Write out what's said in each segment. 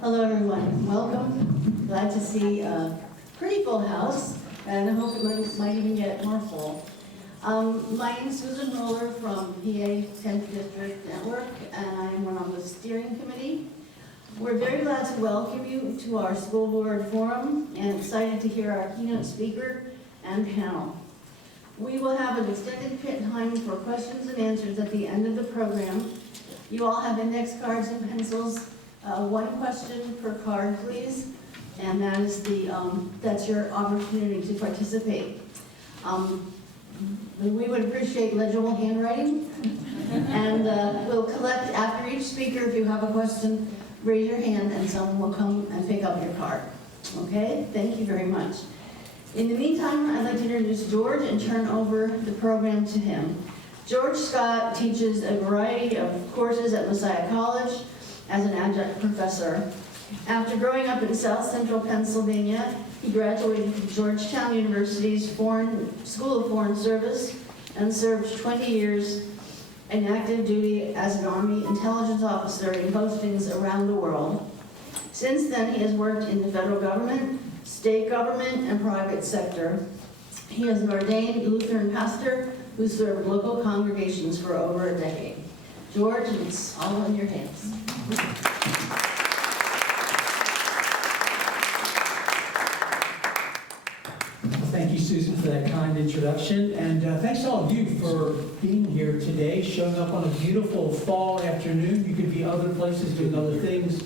Hello everyone, welcome. Glad to see a pretty full house, and I hope it might even get more full. My name is Susan Roller from PA10th District Network, and I am one on the steering committee. We're very glad to welcome you to our school board forum and excited to hear our keynote speaker and panel. We will have an extended time for questions and answers at the end of the program. You all have index cards and pencils. One question per card, please, and that is that's your opportunity to participate. We would appreciate legible handwriting, and we'll collect after each speaker. If you have a question, raise your hand, and someone will come and pick up your card. Okay? Thank you very much. In the meantime, I'd like to introduce George and turn over the program to him. George Scott teaches a variety of courses at Messiah College as an adjunct professor. After growing up in South Central Pennsylvania, he graduated from Georgetown University's School of Foreign Service and served 20 years in active duty as an Army intelligence officer in postings around the world. Since then, he has worked in the federal government, state government, and private sector. He is an ordained Lutheran pastor who served local congregations for over a decade. George, it's all in your hands. Thank you, Susan, for that kind introduction. And thanks to all of you for being here today, showing up on a beautiful fall afternoon. You could be other places doing other things,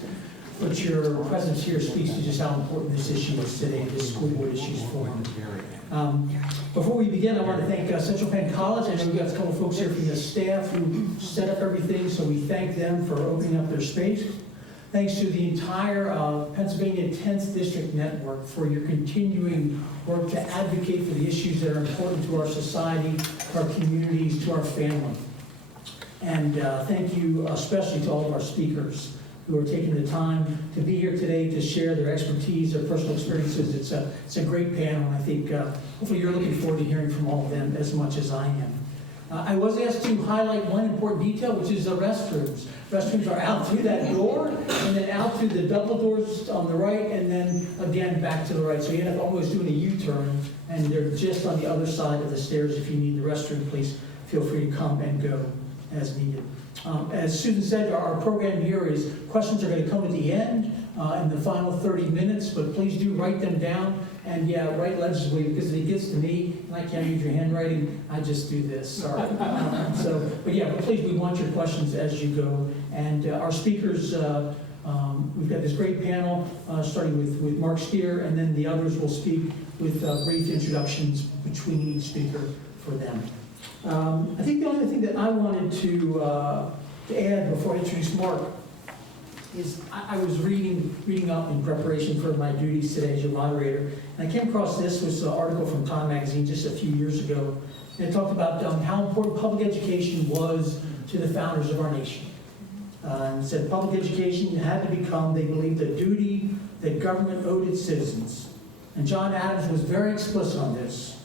but your presence here speaks to just how important this issue is today, this school board issues forum. Before we begin, I want to thank Central Penn College. I know we've got a couple of folks here from the staff who set up everything, so we thank them for opening up their space. Thanks to the entire Pennsylvania 10th District Network for your continuing work to advocate for the issues that are important to our society, to our communities, to our family. And thank you especially to all of our speakers who are taking the time to be here today to share their expertise, their personal experiences. It's a great panel, and I think hopefully you're looking forward to hearing from all of them as much as I am. I was asked to highlight one important detail, which is the restrooms. Restrooms are out through that door, and then out through the double doors on the right, and then again back to the right. So you end up almost doing a U-turn, and they're just on the other side of the stairs. If you need the restroom, please feel free to come and go as needed. As Susan said, our program here is questions are going to come at the end in the final 30 minutes, but please do write them down. And yeah, write legibly, because if it gets to me and I can't read your handwriting, I just do this. Sorry. But yeah, please, we want your questions as you go. And our speakers, we've got this great panel starting with Marc Stier, and then the others will speak with brief introductions between each speaker for them. I think the only thing that I wanted to add before I introduce Marc is I was reading up in preparation for my duties today as your moderator, and I came across this was an article from Time Magazine just a few years ago, and it talked about how important public education was to the founders of our nation. And it said public education had to become, they believed, a duty that government owed its citizens. And John Adams was very explicit on this.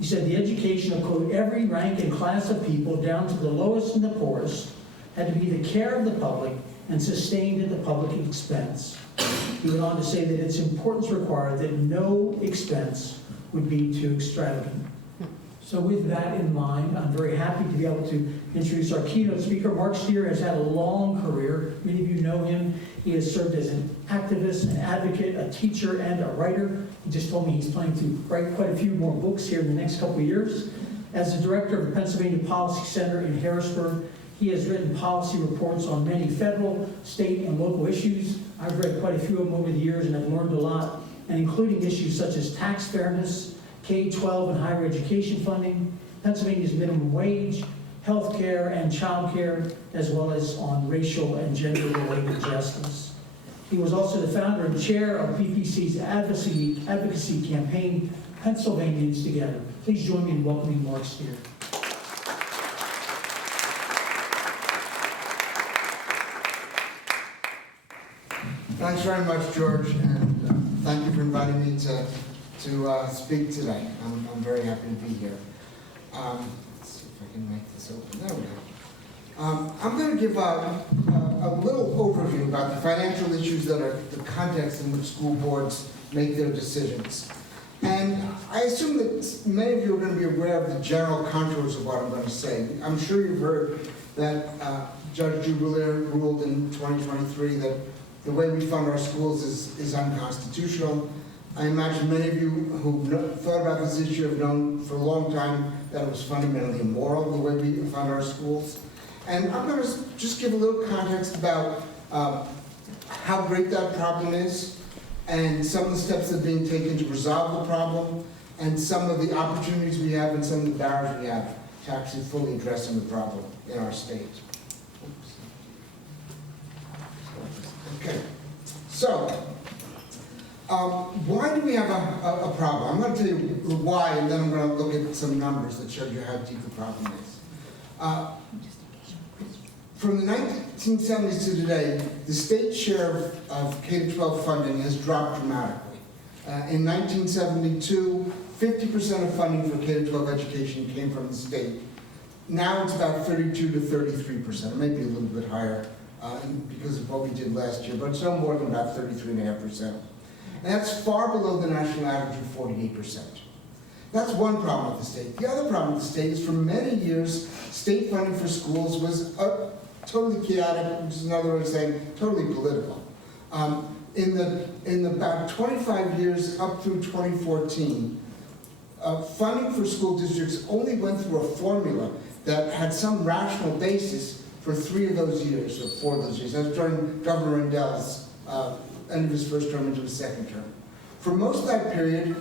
He said the education of, quote, every rank and class of people down to the lowest and the poorest had to be the care of the public and sustained at the public expense. He went on to say that its importance required that no expense would be too extravagant. So with that in mind, I'm very happy to be able to introduce our keynote speaker. Marc Stier has had a long career. Many of you know him. He has served as an activist, an advocate, a teacher, and a writer. He just told me he's planning to write quite a few more books here in the next couple of years. As the director of the Pennsylvania Policy Center in Harrisburg, he has written policy reports on many federal, state, and local issues. I've read quite a few of them over the years and I've learned a lot, and including issues such as tax fairness, K-12 and higher education funding, Pennsylvania's minimum wage, health care and child care, as well as on racial and gender-related justice. He was also the founder and chair of PBPC's advocacy campaign, Pennsylvanians Together. Please join me in welcoming Marc Stier. Thanks very much, George, and thank you for inviting me to speak today. I'm very happy to be here. Let's see if I can make this open. There we go. I'm going to give a little overview about the financial issues that are the context in which school boards make their decisions. And I assume that many of you are going to be aware of the general contours of what I'm going to say. I'm sure you've heard that Judge Jubileer ruled in 2023 that the way we fund our schools is unconstitutional. I imagine many of you who've thought about this issue have known for a long time that it was fundamentally immoral, the way we fund our schools. And I'm going to just give a little context about how great that problem is, and some of the steps that are being taken to resolve the problem, and some of the opportunities we have and some of the barriers we have to actually fully addressing the problem in our state. Okay, so why do we have a problem? I'm going to tell you why, and then I'm going to look at some numbers that show you how deep the problem is. From the 1970s to today, the state share of K-12 funding has dropped dramatically. In 1972, 50% of funding for K-12 education came from the state. Now it's about 32 to 33%. It may be a little bit higher because of what we did last year, but it's no more than about 33.5%. And that's far below the national average of 48%. That's one problem with the state. The other problem with the state is for many years, state funding for schools was totally chaotic, which is another way of saying totally political. In the about 25 years up through 2014, funding for school districts only went through a formula that had some rational basis for 3 of those years, or 4 of those years. That was during Governor Rendell's end of his first term into his second term. For most of that period,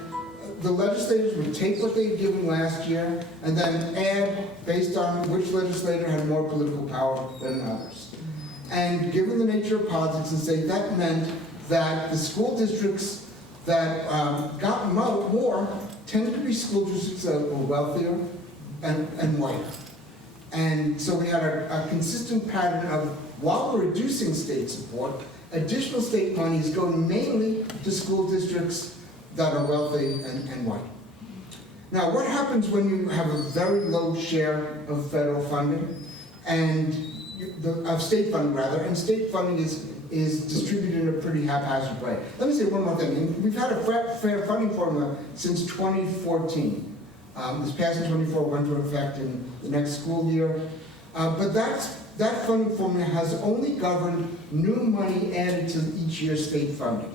the legislators would take what they had given last year and then add based on which legislator had more political power than others. And given the nature of politics, and say that meant that the school districts that got more tended to be school districts that were wealthier and whiter. And so we had a consistent pattern of, while we're reducing state support, additional state money is going mainly to school districts that are wealthy and white. Now, what happens when you have a very low share of federal funding, and of state funding rather, and state funding is distributed in a pretty haphazard way? Let me say one more thing. We've had a fair funding formula since 2014. This past in 24 went into effect in the next school year, but that funding formula has only governed new money added to each year's state funding.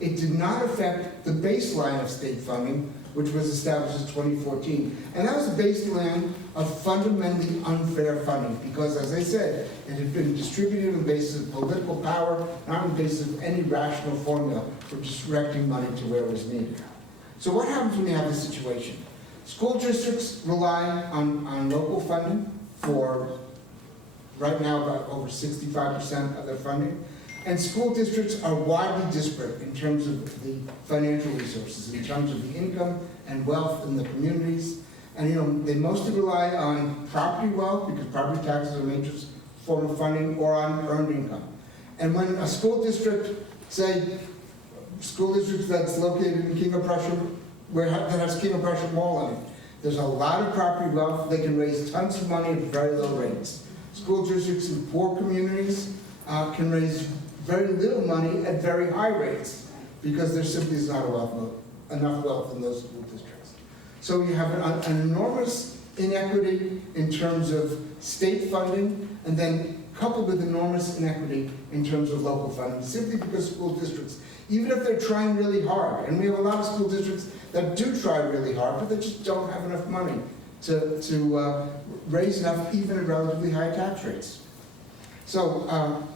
It did not affect the baseline of state funding, which was established in 2014. And that was a baseline of fundamentally unfair funding because, as I said, it had been distributed on the basis of political power, not on the basis of any rational formula for directing money to where it was needed. So what happens when you have this situation? School districts rely on local funding for, right now, about over 65% of their funding. And school districts are widely disparate in terms of the financial resources, in terms of the income and wealth in the communities. And they mostly rely on property wealth, because property taxes are a major form of funding, or on earned income. And when a school district, say, school district that's located in King of Prussia, that has King of Prussia Mall in it, there's a lot of property wealth, they can raise tons of money at very low rates. School districts in poor communities can raise very little money at very high rates because there simply is not enough wealth in those school districts. So you have an enormous inequity in terms of state funding, and then coupled with enormous inequity in terms of local funding, simply because school districts, even if they're trying really hard, and we have a lot of school districts that do try really hard, but they just don't have enough money to raise enough even at relatively high tax rates. So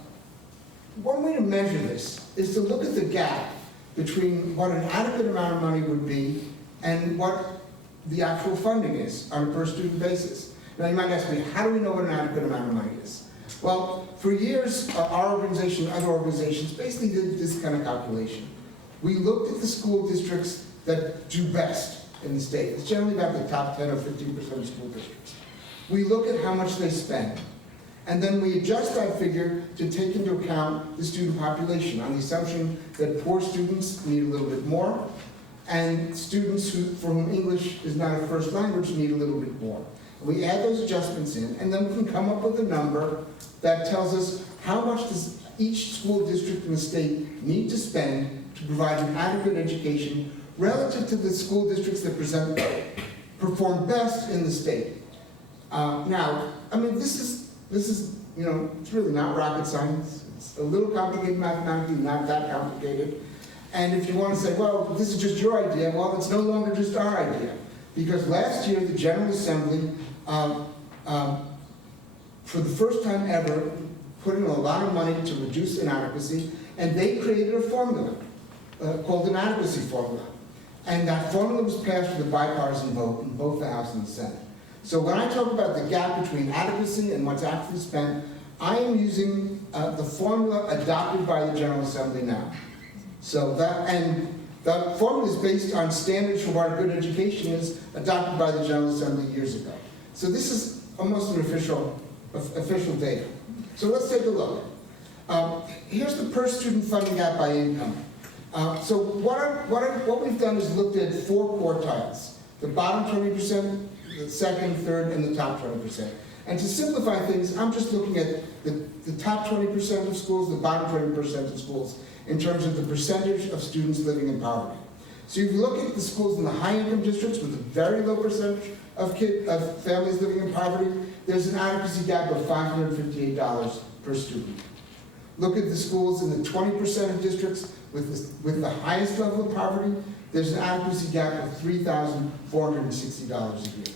one way to measure this is to look at the gap between what an adequate amount of money would be and what the actual funding is on a per student basis. Now you might ask me, how do we know what an adequate amount of money is? Well, for years, our organization and other organizations basically did this kind of calculation. We looked at the school districts that do best in the state. It's generally about the top 10 or 15% of school districts. We look at how much they spend. And then we adjust that figure to take into account the student population on the assumption that poor students need a little bit more, and students for whom English is not a first language need a little bit more. We add those adjustments in, and then we can come up with a number that tells us how much does each school district in the state need to spend to provide an adequate education relative to the school districts that perform best in the state. Now, I mean, this is, you know, it's really not rocket science. It's a little complicated mathematically, not that complicated. And if you want to say, well, this is just your idea, well, it's no longer just our idea. Because last year, the General Assembly, for the first time ever, put in a lot of money to reduce inadequacy, and they created a formula called an adequacy formula. And that formula was passed with a bipartisan vote in both the House and the Senate. So when I talk about the gap between adequacy and what's actually spent, I am using the formula adopted by the General Assembly now. So the formula is based on standards for what a good education is, adopted by the General Assembly years ago. So this is almost an official data. So let's take a look. Here's the per student funding gap by income. So what we've done is looked at 4 quartiles: the bottom 20%, the second, third, and the top 20%. And to simplify things, I'm just looking at the top 20% of schools, the bottom 20% of schools, in terms of the percentage of students living in poverty. So if you look at the schools in the high-income districts with a very low percentage of families living in poverty, there's an adequacy gap of $558 per student. Look at the schools in the 20% of districts with the highest level of poverty, there's an adequacy gap of $3,460 a year.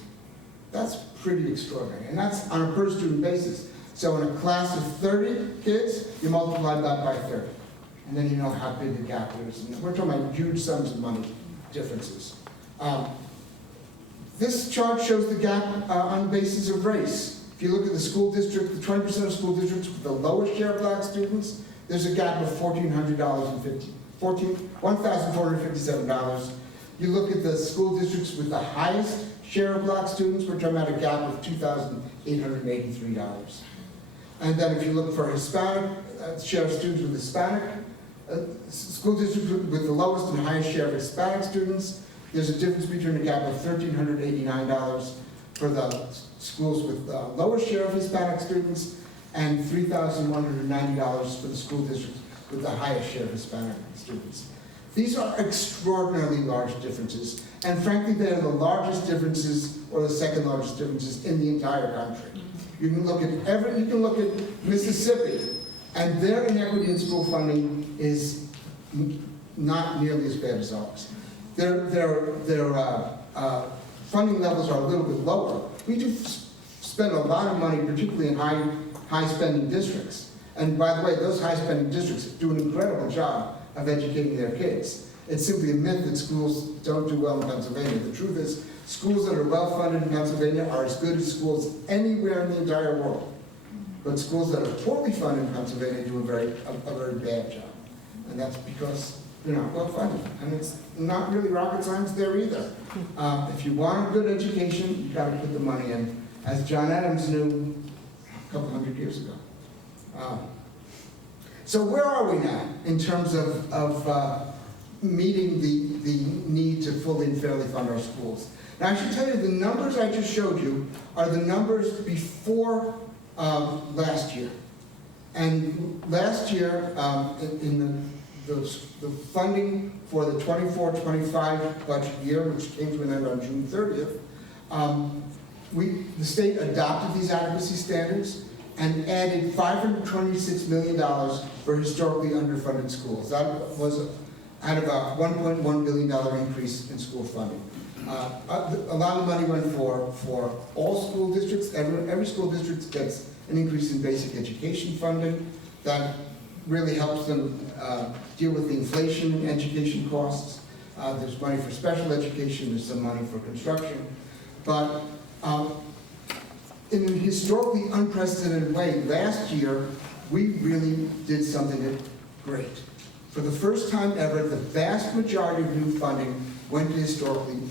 That's pretty extraordinary, and that's on a per student basis. So in a class of 30 kids, you multiply that by 30. And then you know how big the gap is. And we're talking about huge sums of money differences. This chart shows the gap on the basis of race. If you look at the school district, the 20% of school districts with the lowest share of black students, there's a gap of $1,457. You look at the school districts with the highest share of black students, we're talking about a gap of $2,883. And then if you look for Hispanic, share of students with Hispanic, school districts with the lowest and highest share of Hispanic students, there's a difference between a gap of $1,389 for the schools with the lowest share of Hispanic students and $3,190 for the school districts with the highest share of Hispanic students. These are extraordinarily large differences, and frankly, they are the largest differences, or the second largest differences, in the entire country. You can look at Mississippi, and their inequity in school funding is not nearly as bad as ours. Their funding levels are a little bit lower. We do spend a lot of money, particularly in high spending districts. And by the way, those high spending districts do an incredible job of educating their kids. It's simply a myth that schools don't do well in Pennsylvania. The truth is, schools that are well funded in Pennsylvania are as good as schools anywhere in the entire world. But schools that are poorly funded in Pennsylvania do a very bad job. And that's because they're not well funded. And it's not really rocket science there either. If you want a good education, you've got to put the money in, as John Adams knew a couple hundred years ago. So where are we now in terms of meeting the need to fully and fairly fund our schools? Now I should tell you, the numbers I just showed you are the numbers before last year. And last year, in the funding for the 24-25 budget year, which came to an end on June 30th, the state adopted these adequacy standards and added $526 million for historically underfunded schools. That was out of a $1.1 billion increase in school funding. A lot of money went for all school districts. Every school district gets an increase in basic education funding. That really helps them deal with the inflation in education costs. There's money for special education, there's some money for construction. But in a historically unprecedented way, last year, we really did something great. For the first time ever, the vast majority of new funding went to historically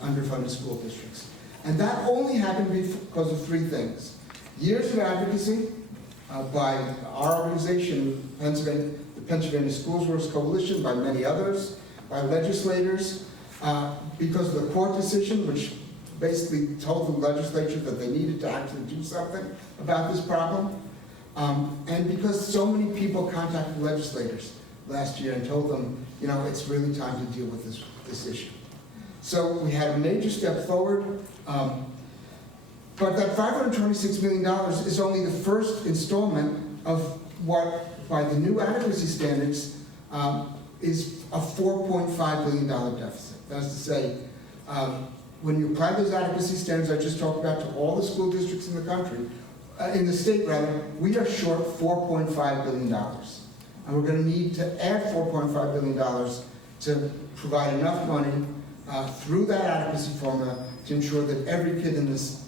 underfunded school districts. And that only happened because of 3 things. Years of advocacy by our organization, the Pennsylvania Schools Works Coalition, by many others, by legislators, because of the court decision, which basically told the legislature that they needed to actually do something about this problem. And because so many people contacted legislators last year and told them, you know, it's really time to deal with this issue. So we had a major step forward, but that $526 million is only the first installment of what, by the new adequacy standards, is a $4.5 billion deficit. That's to say, when you apply those adequacy standards I just talked about to all the school districts in the country, in the state rather, we are short $4.5 billion. And we're going to need to add $4.5 billion to provide enough money through that adequacy formula to ensure that every kid in this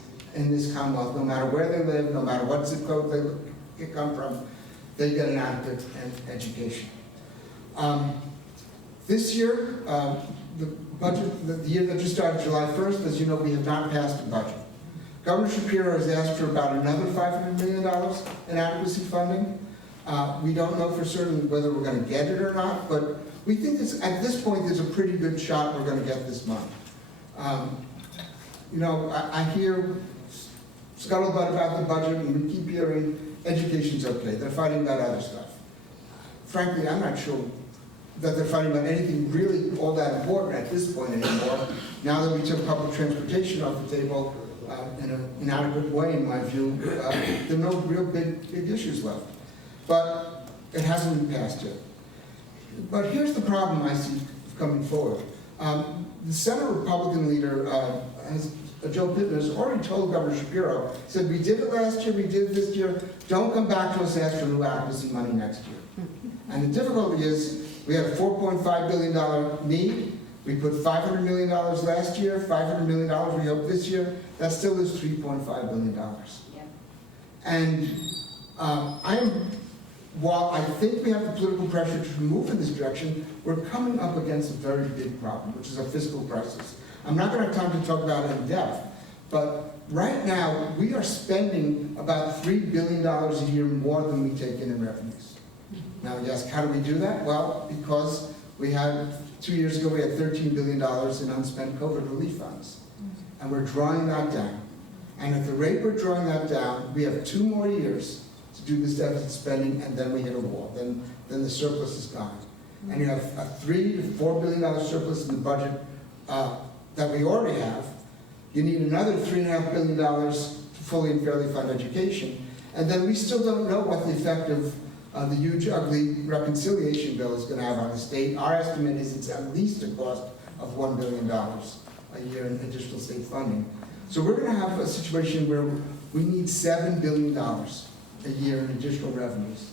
Commonwealth, no matter where they live, no matter what zip code they come from, they get an adequate education. This year, the budget, the year that just started July 1st, as you know, we have not passed a budget. Governor Shapiro has asked for about another $500 million in adequacy funding. We don't know for certain whether we're going to get it or not, but we think at this point there's a pretty good shot we're going to get this money. You know, I hear scuttlebutt about the budget, and we keep hearing education's okay. They're fighting about other stuff. Frankly, I'm not sure that they're fighting about anything really all that important at this point anymore. Now that we took public transportation off the table in an inadequate way, in my view, there are no real big issues left. But it hasn't been passed yet. But here's the problem I see coming forward. The Senate Republican leader, Joe Pittman, has already told Governor Shapiro, said, we did it last year, we did it this year, don't come back to us and ask for new adequacy money next year. And the difficulty is, we have a $4.5 billion need. We put $500 million last year, $500 million we hope this year. That still is $3.5 billion. Yeah. And while I think we have the political pressure to move in this direction, we're coming up against a very big problem, which is a fiscal crisis. I'm not going to have time to talk about it in depth, but right now we are spending about $3 billion a year more than we take in revenues. Now, yes, how do we do that? Well, because we had, 2 years ago, we had $13 billion in unspent COVID relief funds. And we're drawing that down. And at the rate we're drawing that down, we have 2 more years to do this deficit spending, and then we hit a wall. Then the surplus is gone. And you have a $3 to $4 billion surplus in the budget that we already have. You need another $3.5 billion to fully and fairly fund education. And then we still don't know what the effect of the huge, ugly reconciliation bill is going to have on the state. Our estimate is it's at least a cost of $1 billion a year in additional state funding. So we're going to have a situation where we need $7 billion a year in additional revenues.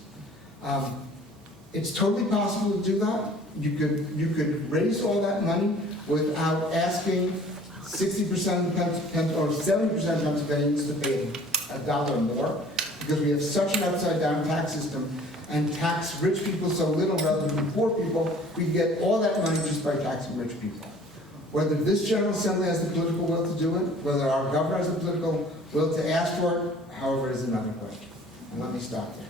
It's totally possible to do that. You could raise all that money without asking 60% or 70% of Pennsylvanians to pay $1 more, because we have such an upside-down tax system and tax rich people so little rather than poor people, we get all that money just by taxing rich people. Whether this General Assembly has the political will to do it, whether our governor has the political will to ask for it, however, is another question. And let me stop there.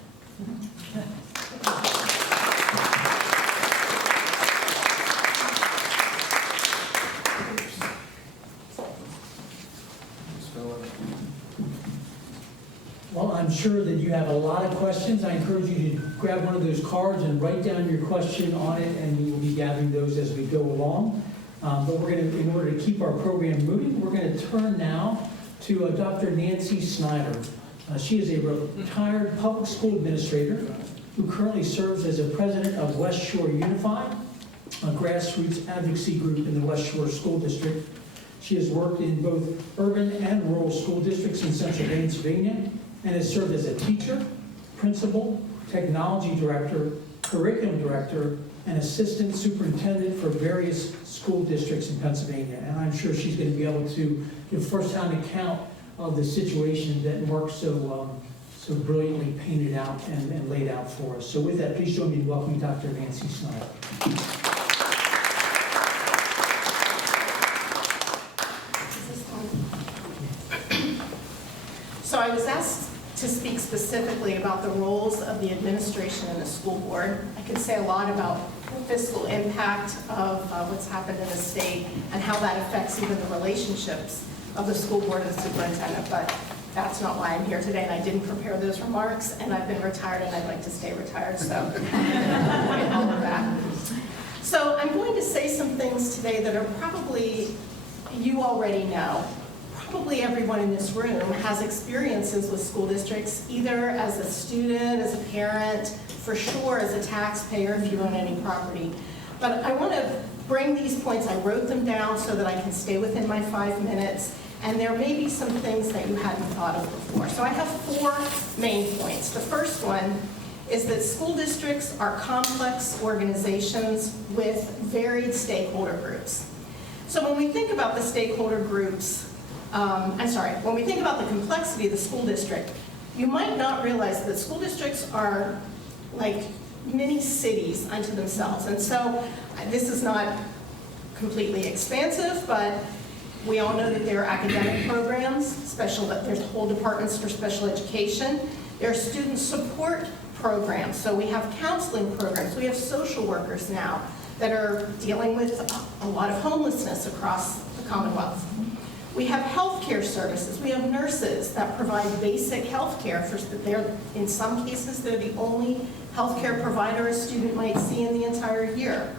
Well, I'm sure that you have a lot of questions. I encourage you to grab one of those cards and write down your question on it, and we will be gathering those as we go along. But we're going to, in order to keep our program moving, we're going to turn now to Dr. Nancy Snyder. She is a retired public school administrator who currently serves as a president of West Shore Unified, a grassroots advocacy group in the West Shore School District. She has worked in both urban and rural school districts in central Pennsylvania and has served as a teacher, principal, technology director, curriculum director, and assistant superintendent for various school districts in Pennsylvania. And I'm sure she's going to be able to give first-hand account of the situation that Marc so brilliantly painted out and laid out for us. So with that, please join me in welcoming Dr. Nancy Snyder. So I was asked to speak specifically about the roles of the administration and the school board. I could say a lot about the fiscal impact of what's happened in the state and how that affects even the relationships of the school board and the superintendent, but that's not why I'm here today, and I didn't prepare those remarks, and I've been retired, and I'd like to stay retired, so all of that. So I'm going to say some things today that are probably you already know. Probably everyone in this room has experiences with school districts, either as a student, as a parent, for sure as a taxpayer if you own any property. But I want to bring these points, I wrote them down so that I can stay within my 5 minutes, and there may be some things that you hadn't thought of before. So I have 4 main points. The first one is that school districts are complex organizations with varied stakeholder groups. So when we think about the stakeholder groups, when we think about the complexity of the school district, you might not realize that school districts are like mini cities unto themselves. And so this is not completely expansive, but we all know that there are academic programs, there's whole departments for special education. There are student support programs. So we have counseling programs. We have social workers now that are dealing with a lot of homelessness across the Commonwealth. We have healthcare services. We have nurses that provide basic healthcare. In some cases, they're the only healthcare provider a student might see in the entire year.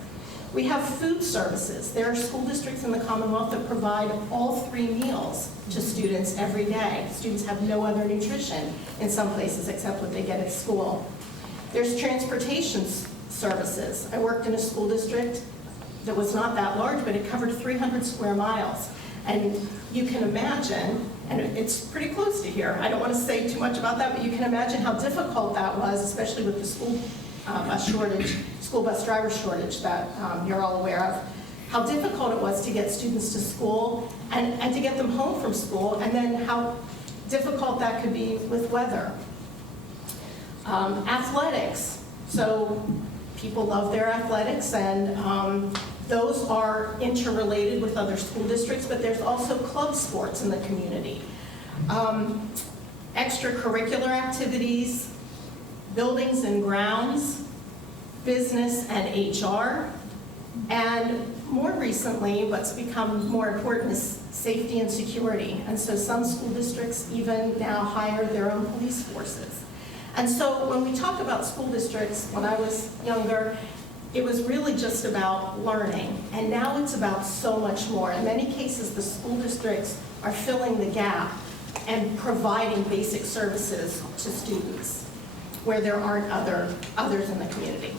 We have food services. There are school districts in the Commonwealth that provide all 3 meals to students every day. Students have no other nutrition in some places except what they get at school. There's transportation services. I worked in a school district that was not that large, but it covered 300 square miles. And you can imagine, and it's pretty close to here, I don't want to say too much about that, but you can imagine how difficult that was, especially with the school bus driver shortage that you're all aware of, how difficult it was to get students to school and to get them home from school, and then how difficult that could be with weather. Athletics. So people love their athletics, and those are interrelated with other school districts, but there's also club sports in the community. Extracurricular activities, buildings and grounds, business and HR, and more recently, what's become more important is safety and security. And so some school districts even now hire their own police forces. And so when we talk about school districts, when I was younger, it was really just about learning, and now it's about so much more. In many cases, the school districts are filling the gap and providing basic services to students where there aren't others in the community.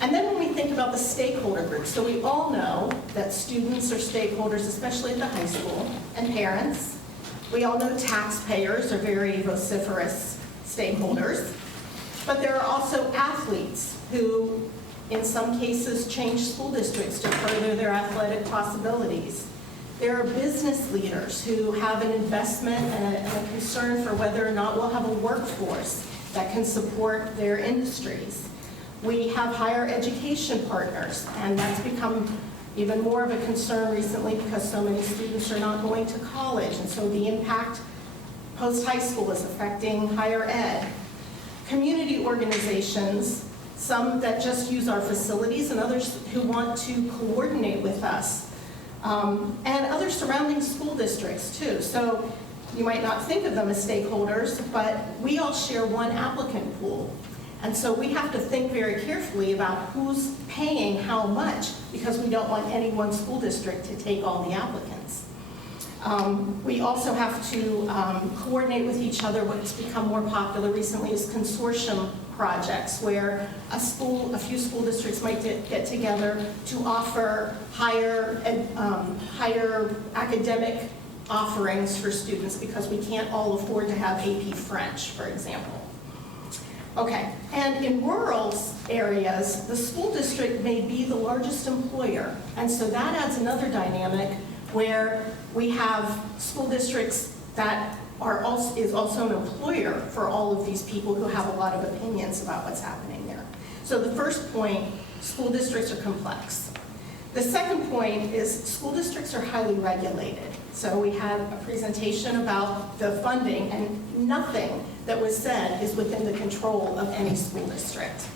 And then when we think about the stakeholder groups, so we all know that students are stakeholders, especially at the high school, and parents. We all know taxpayers are very vociferous stakeholders, but there are also athletes who in some cases change school districts to further their athletic possibilities. There are business leaders who have an investment and a concern for whether or not we'll have a workforce that can support their industries. We have higher education partners, and that's become even more of a concern recently because so many students are not going to college, and so the impact post-high school is affecting higher ed. Community organizations, some that just use our facilities and others who want to coordinate with us, and other surrounding school districts too. So you might not think of them as stakeholders, but we all share one applicant pool. And so we have to think very carefully about who's paying how much, because we don't want any one school district to take all the applicants. We also have to coordinate with each other. What's become more popular recently is consortium projects, where a few school districts might get together to offer higher academic offerings for students because we can't all afford to have AP French, for example. Okay, and in rural areas, the school district may be the largest employer, and so that adds another dynamic where we have school districts that is also an employer for all of these people who have a lot of opinions about what's happening there. So the first point, school districts are complex. The second point is school districts are highly regulated. So we had a presentation about the funding, and nothing that was said is within the control of any school district.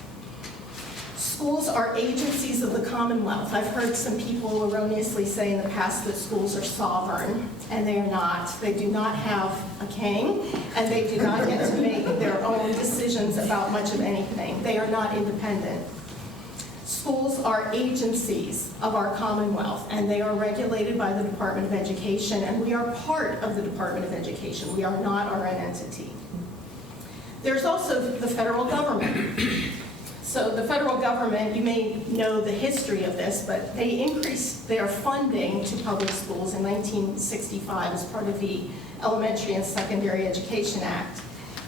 Schools are agencies of the Commonwealth. I've heard some people erroneously say in the past that schools are sovereign, and they are not. They do not have a king, and they do not get to make their own decisions about much of anything. They are not independent. Schools are agencies of our Commonwealth, and they are regulated by the Department of Education, and we are part of the Department of Education. We are not our own entity. There's also the federal government. So the federal government, you may know the history of this, but they increased their funding to public schools in 1965 as part of the Elementary and Secondary Education Act.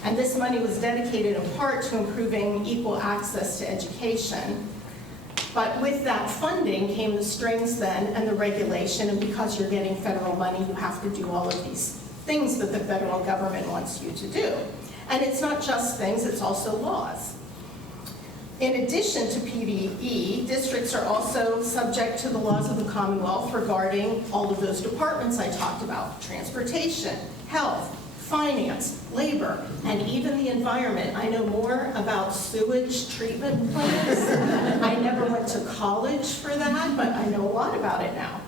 And this money was dedicated in part to improving equal access to education. But with that funding came the strings then and the regulation, and because you're getting federal money, you have to do all of these things that the federal government wants you to do. And it's not just things, it's also laws. In addition to PBE, districts are also subject to the laws of the Commonwealth regarding all of those departments I talked about: transportation, health, finance, labor, and even the environment. I know more about sewage treatment plants. I never went to college for that, but I know a lot about it now.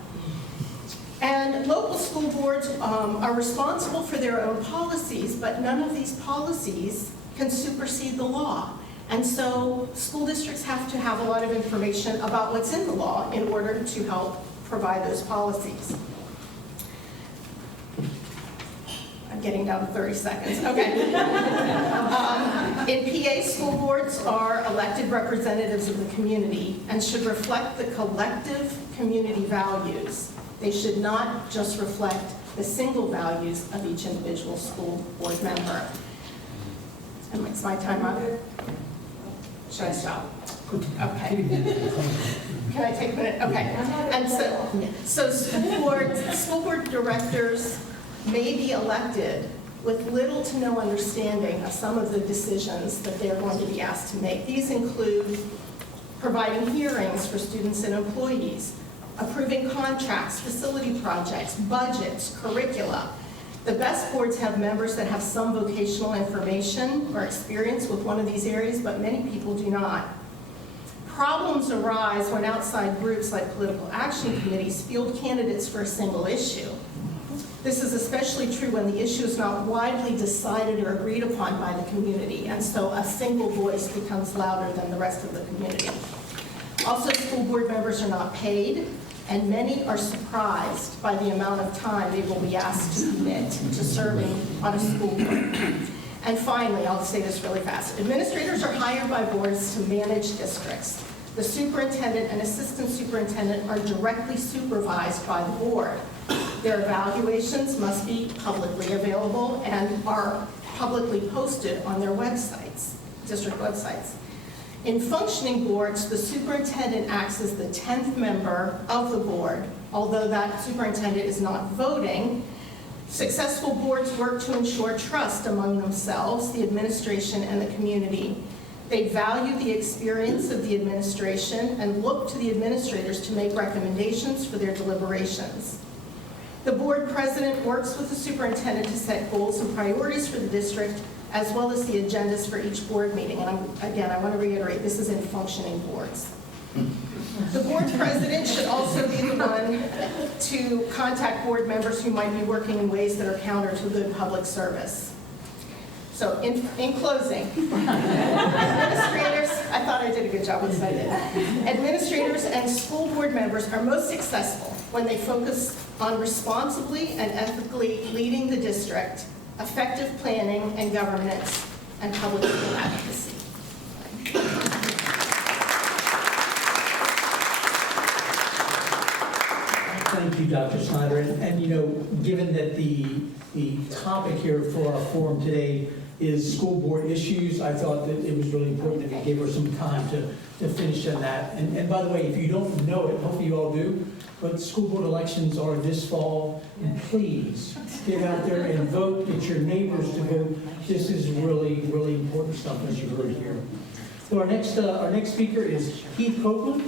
And local school boards are responsible for their own policies, but none of these policies can supersede the law. And so school districts have to have a lot of information about what's in the law in order to help provide those policies. I'm getting down to 30 seconds. Okay. In PA, school boards are elected representatives of the community and should reflect the collective community values. They should not just reflect the single values of each individual school board member. And is my time up? Should I stop? Okay. Can I take a minute? Okay. And so school board directors may be elected with little to no understanding of some of the decisions that they're going to be asked to make. These include providing hearings for students and employees, approving contracts, facility projects, budgets, curricula. The best boards have members that have some vocational information or experience with one of these areas, but many people do not. Problems arise when outside groups like political action committees field candidates for a single issue. This is especially true when the issue is not widely decided or agreed upon by the community, and so a single voice becomes louder than the rest of the community. Also, school board members are not paid, and many are surprised by the amount of time they will be asked to commit to serving on a school board. And finally, I'll say this really fast. Administrators are hired by boards to manage districts. The superintendent and assistant superintendent are directly supervised by the board. Their evaluations must be publicly available and are publicly posted on their websites, district websites. In functioning boards, the superintendent acts as the 10th member of the board, although that superintendent is not voting. Successful boards work to ensure trust among themselves, the administration, and the community. They value the experience of the administration and look to the administrators to make recommendations for their deliberations. The board president works with the superintendent to set goals and priorities for the district, as well as the agendas for each board meeting. And again, I want to reiterate, this is in functioning boards. The board president should also be the one to contact board members who might be working in ways that are counter to good public service. So in closing, administrators, I thought I did a good job with what I did. Administrators and school board members are most successful when they focus on responsibly and ethically leading the district, effective planning and governance, and public school advocacy. Thank you, Dr. Snyder. And you know, given that the topic here for our forum today is school board issues, I thought that it was really important that we gave her some time to finish on that. And by the way, if you don't know it, hopefully you all do, but school board elections are this fall, and please get out there and vote, get your neighbors to vote. This is really, really important stuff, as you heard here. So our next speaker is Heath Copeland.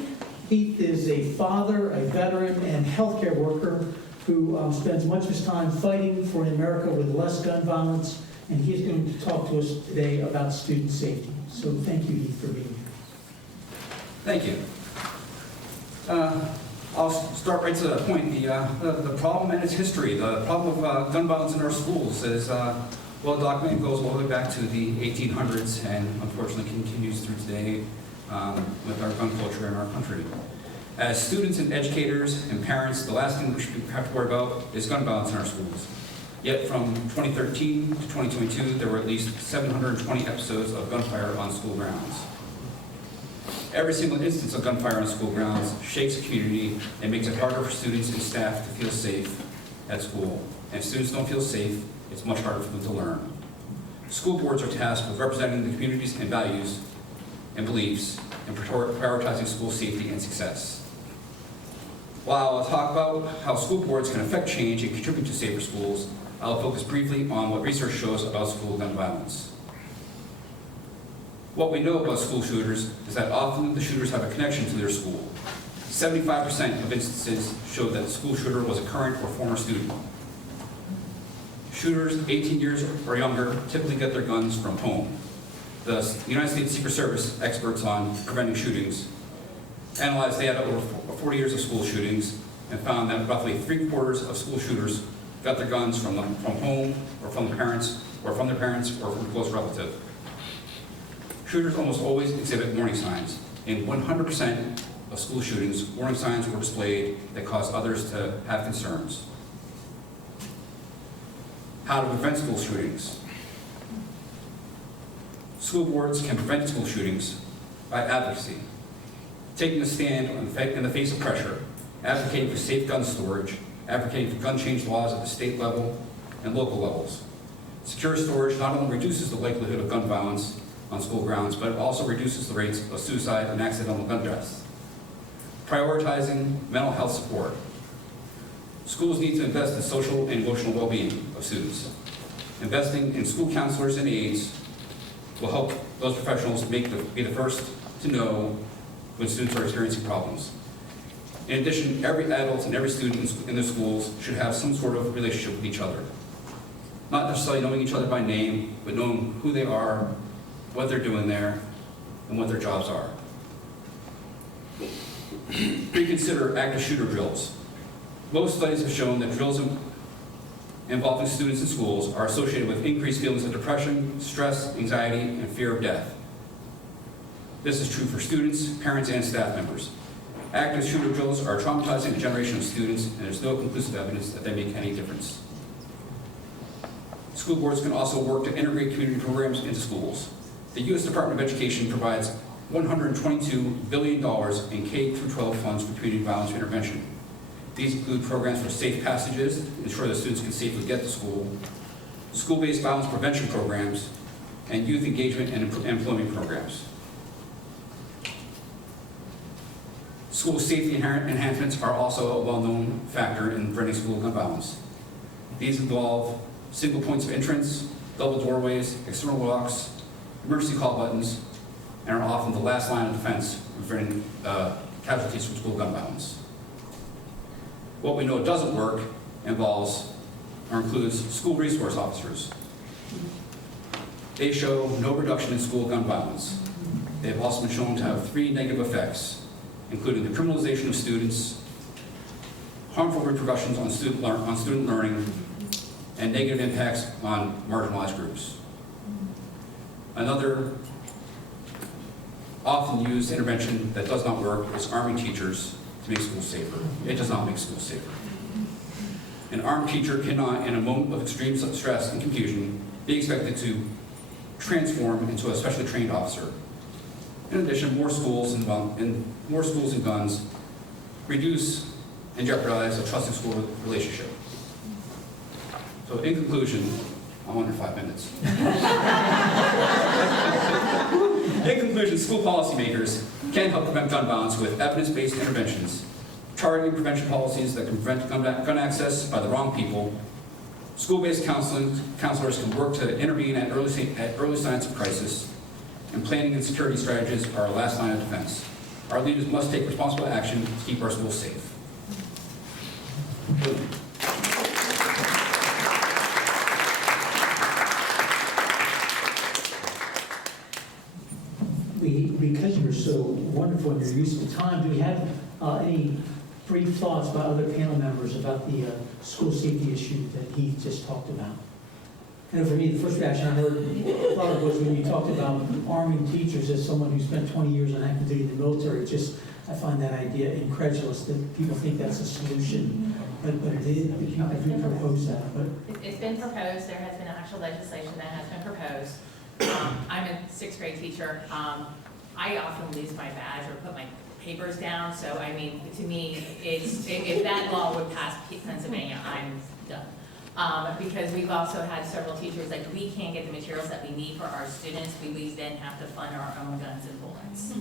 Heath is a father, a veteran, and healthcare worker who spends much of his time fighting for an America with less gun violence, and he's going to talk to us today about student safety. So thank you, Heath, for being here. Thank you. I'll start right to the point. The problem and its history. The problem of gun violence in our schools is well documented, goes all the way back to the 1800s and unfortunately continues through today with our gun culture in our country. As students and educators and parents, the last thing we should have to worry about is gun violence in our schools. Yet from 2013 to 2022, there were at least 720 episodes of gunfire on school grounds. Every single instance of gunfire on school grounds shakes the community and makes it harder for students and staff to feel safe at school. And if students don't feel safe, it's much harder for them to learn. School boards are tasked with representing the communities and values and beliefs and prioritizing school safety and success. While I'll talk about how school boards can affect change and contribute to safer schools, I'll focus briefly on what research shows about school gun violence. What we know about school shooters is that often the shooters have a connection to their school. 75% of instances show that the school shooter was a current or former student. Shooters 18 years or younger typically get their guns from home. The United States Secret Service experts on preventing shootings analyzed data over 40 years of school shootings and found that roughly 3/4 of school shooters got their guns from home or from their parents or from a close relative. Shooters almost always exhibit warning signs. In 100% of school shootings, warning signs were displayed that caused others to have concerns. How to prevent school shootings. School boards can prevent school shootings by advocacy, taking a stand in the face of pressure, advocating for safe gun storage, advocating for gun change laws at the state level and local levels. Secure storage not only reduces the likelihood of gun violence on school grounds, but it also reduces the rates of suicide and accidental gun deaths. Prioritizing mental health support. Schools need to invest in social and emotional well-being of students. Investing in school counselors and aides will help those professionals be the first to know when students are experiencing problems. In addition, every adult and every student in their schools should have some sort of relationship with each other. Not necessarily knowing each other by name, but knowing who they are, what they're doing there, and what their jobs are. Reconsider active shooter drills. Most studies have shown that drills involving students in schools are associated with increased feelings of depression, stress, anxiety, and fear of death. This is true for students, parents, and staff members. Active shooter drills are traumatizing a generation of students, and there's no conclusive evidence that they make any difference. School boards can also work to integrate community programs into schools. The U.S. Department of Education provides $122 billion in K-12 funds for community violence intervention. These include programs for safe passages to ensure that students can safely get to school, school-based violence prevention programs, and youth engagement and employment programs. School safety enhancements are also a well-known factor in preventing school gun violence. These involve single points of entrance, double doorways, external locks, emergency call buttons, and are often the last line of defense in preventing casualties from school gun violence. What we know doesn't work involves or includes school resource officers. They show no reduction in school gun violence. They have also been shown to have 3 negative effects, including the criminalization of students, harmful repercussions on student learning, and negative impacts on marginalized groups. Another often used intervention that does not work is arming teachers to make schools safer. It does not make schools safer. An armed teacher cannot, in a moment of extreme stress and confusion, be expected to transform into a specially trained officer. In addition, more schools and guns reduce and jeopardize a trusted school relationship. So in conclusion, I'm under 5 minutes. In conclusion, school policymakers can help prevent gun violence with evidence-based interventions, targeting prevention policies that can prevent gun access by the wrong people. School-based counselors can work to intervene at early signs of crisis, and planning and security strategies are our last line of defense. Our leaders must take responsible action to keep our schools safe. Because you're so wonderful in your use of time. Do we have any brief thoughts by other panel members about the school safety issue that he just talked about? And for me, the first reaction I heard was when you talked about arming teachers. As someone who spent 20 years on active duty in the military, I find that idea incredulous that people think that's a solution. But it is, if you propose that. But It's been proposed. There has been actual legislation that has been proposed. I'm a 6th grade teacher. I often lose my badge or put my papers down. So, I mean, to me, if that law would pass Pennsylvania, I'm done. Because we've also had several teachers, like, we can't get the materials that we need for our students. We then have to fund our own guns and bullets.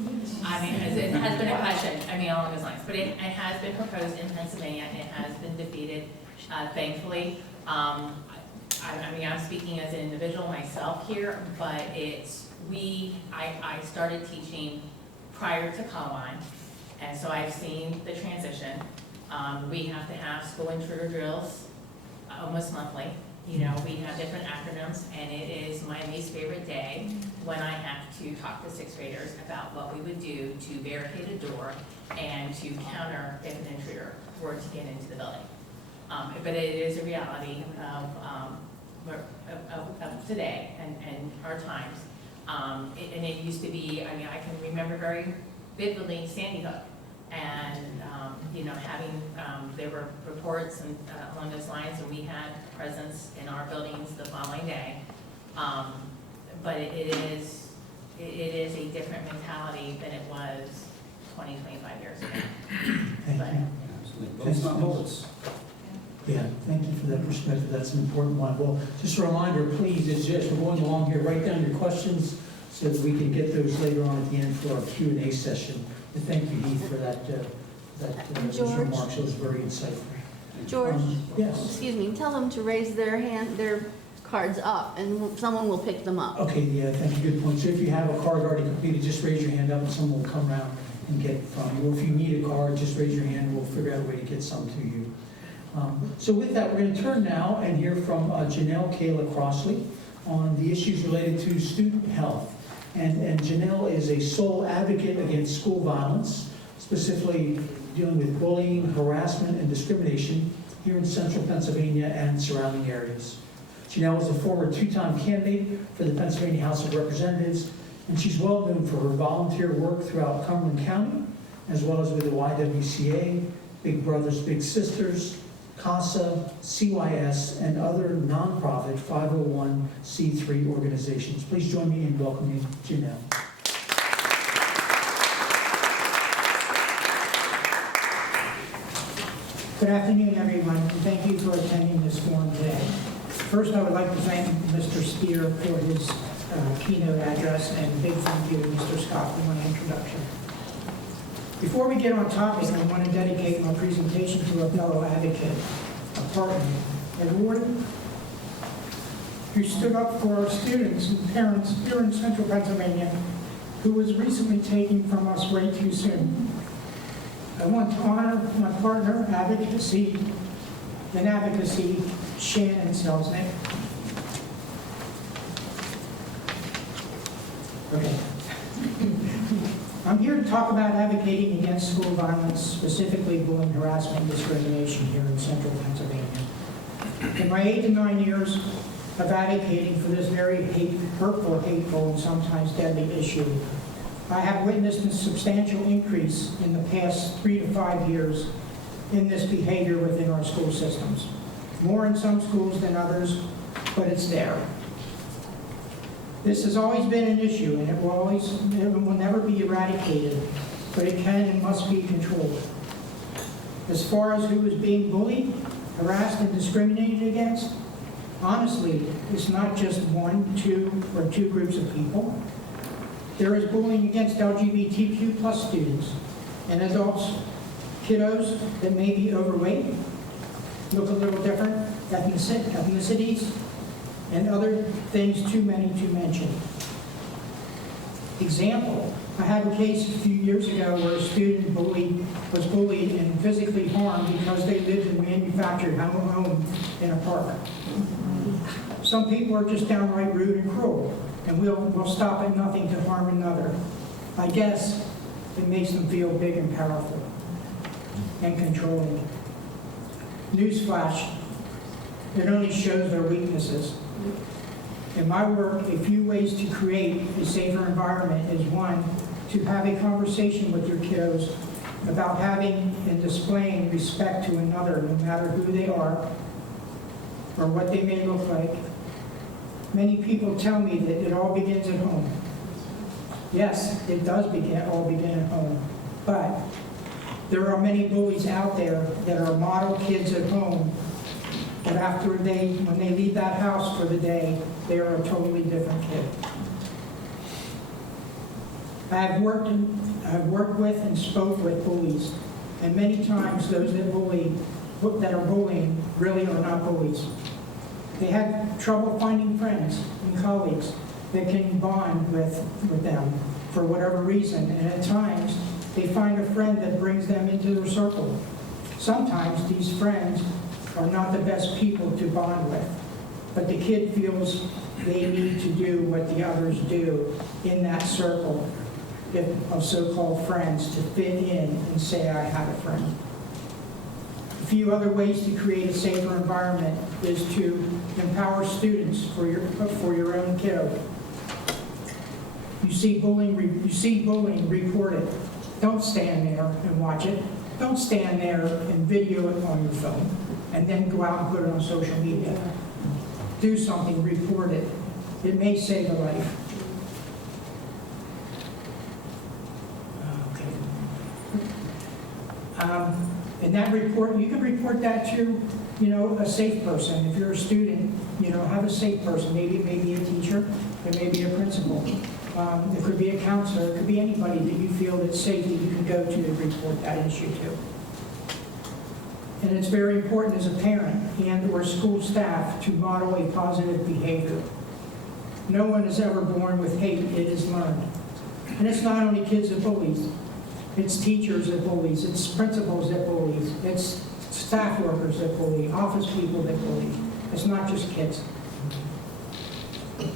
I mean, it has been a question, along those lines. But it has been proposed in Pennsylvania, and it has been defeated, thankfully. I'm speaking as an individual myself here, but I started teaching prior to Cowan, and so I've seen the transition. We have to have school intruder drills almost monthly. We have different acronyms, and it is my least favorite day when I have to talk to 6th graders about what we would do to barricade a door and to counter if an intruder were to get into the building. But it is a reality of today and our times. And it used to be, I can remember very vividly Sandy Hook, and having there were reports and along those lines, and we had presence in our buildings the following day. But it is a different mentality than it was 20, 25 years ago. thank you. Absolutely. Bullets, not bullets. Yeah, thank you for that perspective. That's an important one. Well, just a reminder, please, as we're going along here, write down your questions so that we can get those later on at the end for our Q&A session. And thank you, Heath, for those George? remarks. It was very insightful. George, Yes. excuse me, tell them to raise their cards up, and someone will pick them up. Okay, yeah, thank you. Good point. So if you have a card already completed, just raise your hand up and someone will come around and get it from you. Or if you need a card, just raise your hand and we'll figure out a way to get some to you. So with that, we're going to turn now and hear from Janelle Kayla Crossley on the issues related to student health. And Janelle is a sole advocate against school violence, specifically dealing with bullying, harassment, and discrimination here in central Pennsylvania and surrounding areas. Janelle is a former 2-time candidate for the Pennsylvania House of Representatives, and she's well known for her volunteer work throughout Cumberland County, as well as with the YWCA, Big Brothers Big Sisters, CASA, CYS, and other nonprofit 501c3 organizations. Please join me in welcoming Janelle. Good afternoon, everyone, and thank you for attending this forum today. First, I would like to thank Mr. Stier for his keynote address, and a big thank you to Mr. Scott for my introduction. Before we get on topic, I want to dedicate my presentation to a fellow advocate, a partner, a warden, who stood up for our students and parents here in central Pennsylvania, who was recently taken from us way too soon. I want to honor my partner, advocacy, Shannon Selznick. Okay. I'm here to talk about advocating against school violence, specifically bullying, harassment, and discrimination here in central Pennsylvania. In my 8 to 9 years of advocating for this very hurtful, hateful, and sometimes deadly issue, I have witnessed a substantial increase in the past 3 to 5 years in this behavior within our school systems. More in some schools than others, but it's there. This has always been an issue, and it will never be eradicated, but it can and must be controlled. As far as who is being bullied, harassed, and discriminated against, honestly, it's not just one, two, or two groups of people. There is bullying against LGBTQ plus students and adults, kiddos that may be overweight, look a little different, ethnicities, and other things too many to mention. Example, I had a case a few years ago where a student was bullied and physically harmed because they lived in a manufactured home in a park. Some people are just downright rude and cruel, and we'll stop at nothing to harm another. I guess it makes them feel big and powerful and controlling. Newsflash, it only shows their weaknesses. In my work, a few ways to create a safer environment is one, to have a conversation with your kiddos about having and displaying respect to another, no matter who they are or what they may look like. Many people tell me that it all begins at home. Yes, it does all begin at home, but there are many bullies out there that are model kids at home, but when they leave that house for the day, they are a totally different kid. I've worked with and spoke with bullies, and many times those that are bullying really are not bullies. They have trouble finding friends and colleagues that can bond with them for whatever reason, and at times they find a friend that brings them into their circle. Sometimes these friends are not the best people to bond with, but the kid feels they need to do what the others do in that circle of so-called friends to fit in and say, I have a friend. A few other ways to create a safer environment is to empower students for your own kiddo. You see bullying, report it. Don't stand there and watch it. Don't stand there and video it on your phone and then go out and put it on social media. Do something, report it. It may save a life. And that report, you can report that to, a safe person. If you're a student, have a safe person. Maybe it may be a teacher, it may be a principal. It could be a counselor, it could be anybody that you feel that's safe that you can go to report that issue to. And it's very important as a parent and or school staff to model a positive behavior. No one is ever born with hate, it is learned. And it's not only kids that bullies. It's teachers that bullies, it's principals that bullies, it's staff workers that bully, office people that bully. It's not just kids.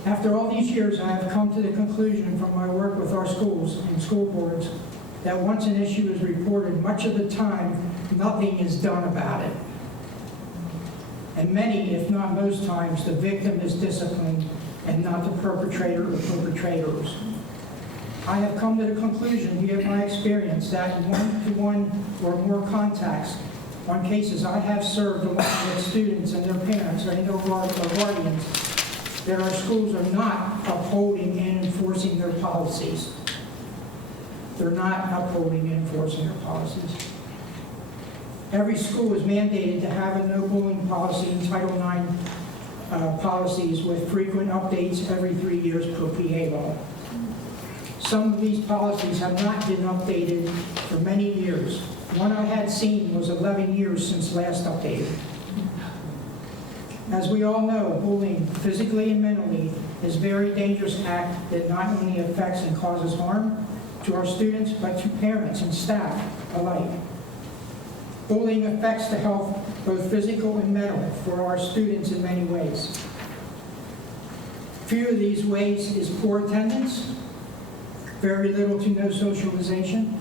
After all these years, I have come to the conclusion from my work with our schools and school boards that once an issue is reported, much of the time, nothing is done about it. And many, if not most times, the victim is disciplined and not the perpetrator or perpetrators. I have come to the conclusion via my experience that in one-to-one or more contacts on cases I have served along with students and their parents and their guardians, that our schools are not upholding and enforcing their policies. They're not upholding and enforcing their policies. Every school is mandated to have a no bullying policy in Title IX policies with frequent updates every 3 years per PA law. Some of these policies have not been updated for many years. One I had seen was 11 years since last updated. As we all know, bullying, physically and mentally, is a very dangerous act that not only affects and causes harm to our students, but to parents and staff alike. Bullying affects the health, both physical and mental, for our students in many ways. Few of these ways is poor attendance, very little to no socialization,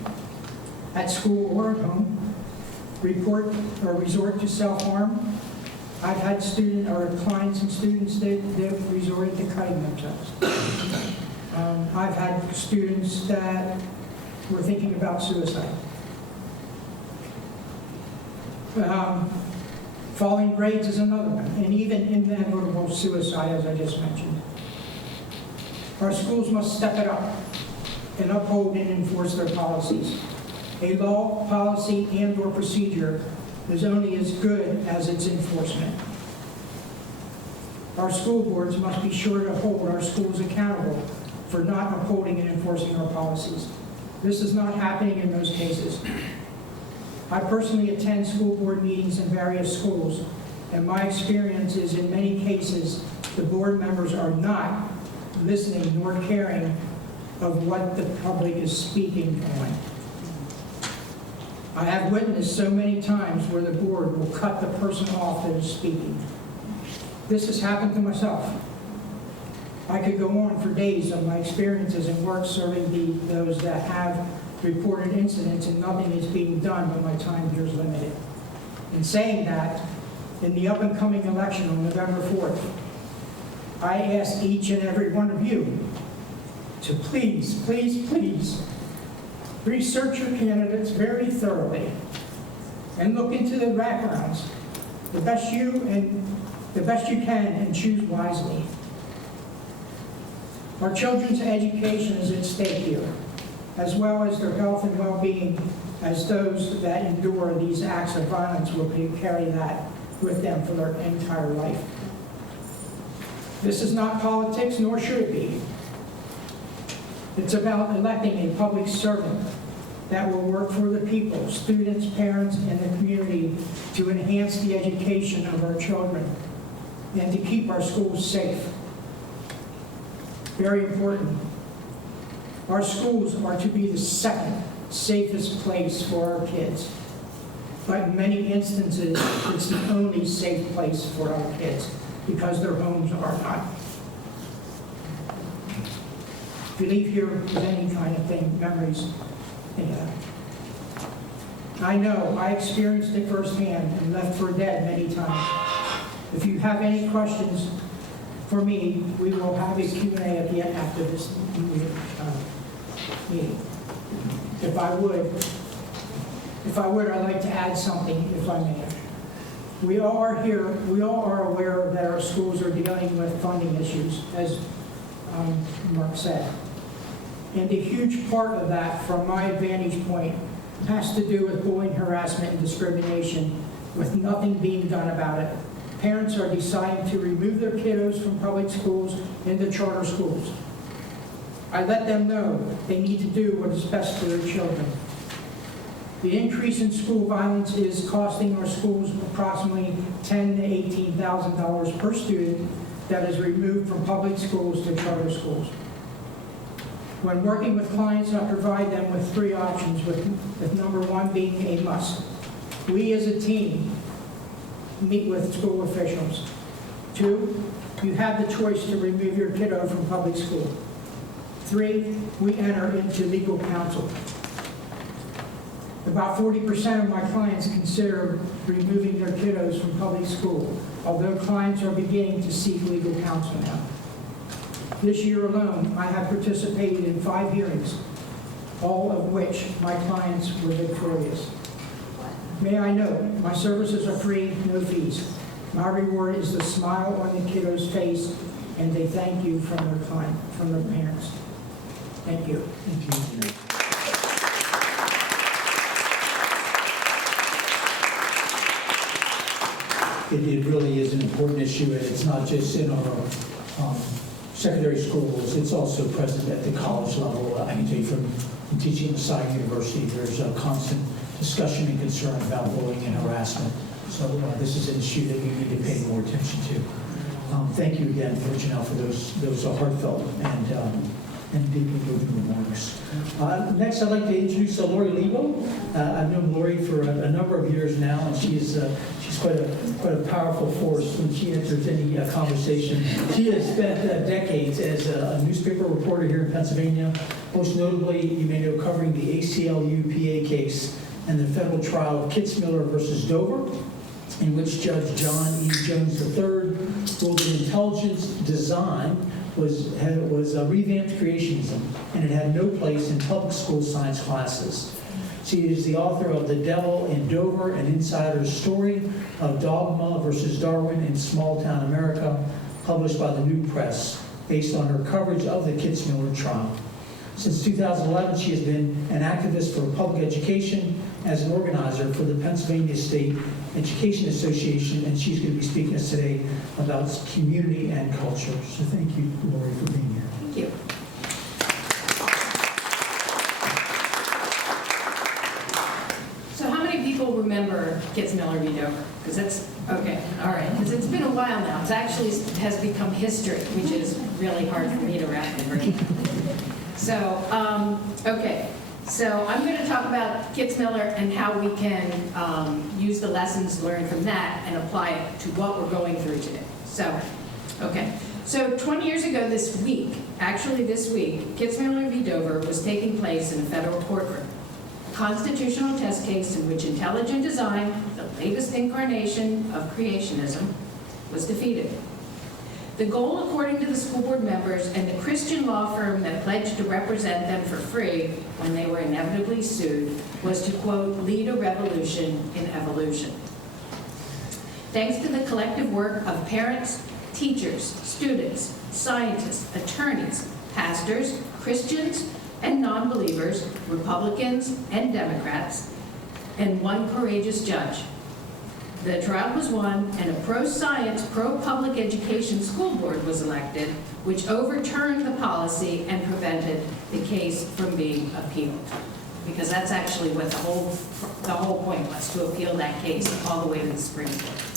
at school or at home, report or resort to self-harm. I've had clients and students that resorted to cutting themselves. I've had students that were thinking about suicide. Falling grades is another one, and even inevitable suicide, as I just mentioned. Our schools must step it up and uphold and enforce their policies. A law, policy, and/or procedure is only as good as its enforcement. Our school boards must be sure to hold our schools accountable for not upholding and enforcing our policies. This is not happening in most cases. I personally attend school board meetings in various schools, and my experience is in many cases, the board members are not listening nor caring of what the public is speaking on. I have witnessed so many times where the board will cut the person off that is speaking. This has happened to myself. I could go on for days of my experiences in work serving those that have reported incidents and nothing is being done, but my time here is limited. In saying that, in the up-and-coming election on November 4th, I ask each and every one of you to please, please, please research your candidates very thoroughly and look into the backgrounds the best you can and choose wisely. Our children's education is at stake here, as well as their health and well-being, as those that endure these acts of violence will carry that with them for their entire life. This is not politics, nor should it be. It's about electing a public servant that will work for the people, students, parents, and the community to enhance the education of our children and to keep our schools safe. Very important. Our schools are to be the second safest place for our kids. But in many instances, it's the only safe place for our kids because their homes are not. If you leave here with any kind of thing, memories, think of that. I know, I experienced it firsthand and left for dead many times. If you have any questions for me, we will have a Q&A at the end after this meeting. If I would, I'd like to add something, if I may. We all are aware that our schools are dealing with funding issues, as Mark said. And a huge part of that, from my vantage point, has to do with bullying, harassment, and discrimination, with nothing being done about it. Parents are deciding to remove their kiddos from public schools into charter schools. I let them know they need to do what is best for their children. The increase in school violence is costing our schools approximately $10,000 to $18,000 per student that is removed from public schools to charter schools. When working with clients, I provide them with 3 options, with number 1 being a must. We as a team meet with school officials. 2, you have the choice to remove your kiddo from public school. 3, we enter into legal counsel. About 40% of my clients consider removing their kiddos from public school, although clients are beginning to seek legal counsel now. This year alone, I have participated in 5 hearings, all of which my clients were victorious. May I note, my services are free, no fees. My reward is the smile on the kiddo's face, and they thank you from their parents. Thank you. Thank you. It really is an important issue, and it's not just in our secondary schools, it's also present at the college level. I can tell you from teaching at Messiah University, there's a constant discussion and concern about bullying and harassment. So this is an issue that you need to pay more attention to. Thank you again, Janelle, for those heartfelt and deeply moving remarks. Next, I'd like to introduce Lori Lebo. I've known Lori for a number of years now, and she's quite a powerful force when she enters any conversation. She has spent decades as a newspaper reporter here in Pennsylvania. Most notably, you may know, covering the ACLU PA case and the federal trial of Kitzmiller versus Dover, in which Judge John E. Jones III ruled that intelligence design was a revamped creationism, and it had no place in public school science classes. She is the author of The Devil in Dover, an insider's story of Dogma versus Darwin in Small Town America, published by the New Press, based on her coverage of the Kitzmiller trial. Since 2011, she has been an activist for public education as an organizer for the Pennsylvania State Education Association, and she's going to be speaking to us today about community and culture. So thank you, Lori, for being here. Thank you. So how many people remember Kitzmiller v. Dover? Because it's, okay, all right, because it's been a while now. It actually has become history, which is really hard for me to wrap my brain. So, okay. So I'm going to talk about Kitzmiller and how we can use the lessons learned from that and apply it to what we're going through today. So, okay. So 20 years ago this week, actually this week, Kitzmiller v. Dover was taking place in a federal courtroom. constitutional test case in which intelligent design, the latest incarnation of creationism, was defeated. The goal, according to the school board members and the Christian law firm that pledged to represent them for free when they were inevitably sued, was to, quote, lead a revolution in evolution. Thanks to the collective work of parents, teachers, students, scientists, attorneys, pastors, Christians, and non-believers, Republicans and Democrats, and one courageous judge, the trial was won, and a pro-science, pro-public education school board was elected, which overturned the policy and prevented the case from being appealed. Because that's actually what the whole point was, to appeal that case all the way to the Supreme Court.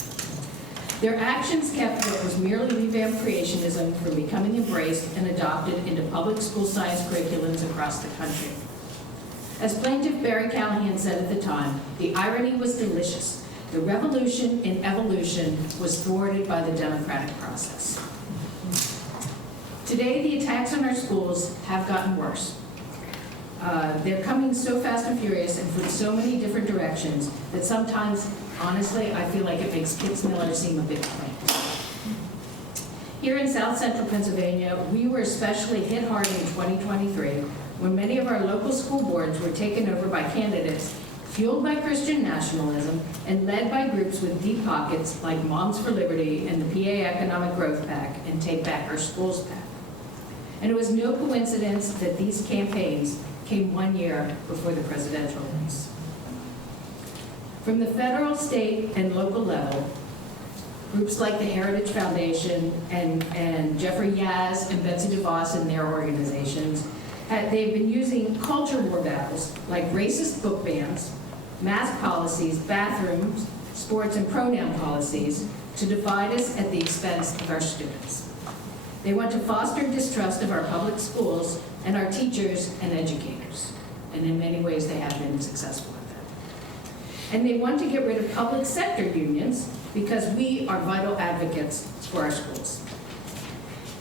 Their actions kept what was merely revamped creationism from becoming embraced and adopted into public school science curriculums across the country. As plaintiff Barry Callahan said at the time, the irony was delicious. The revolution in evolution was thwarted by the democratic process. Today, the attacks on our schools have gotten worse. They're coming so fast and furious and from so many different directions that sometimes, honestly, I feel like it makes Kitzmiller seem a bit quaint. Here in South Central Pennsylvania, we were especially hit hard in 2023 when many of our local school boards were taken over by candidates fueled by Christian nationalism and led by groups with deep pockets like Moms for Liberty and the PA Economic Growth PAC and Take Back Our Schools PAC. And it was no coincidence that these campaigns came 1 year before the presidential race. From the federal, state, and local level, groups like the Heritage Foundation and Jeffrey Yaz and Betsy DeVos and their organizations, they've been using culture war battles like racist book bans, mask policies, bathrooms, sports, and pronoun policies to divide us at the expense of our students. They want to foster distrust of our public schools and our teachers and educators. And in many ways, they have been successful at that. And they want to get rid of public sector unions because we are vital advocates for our schools.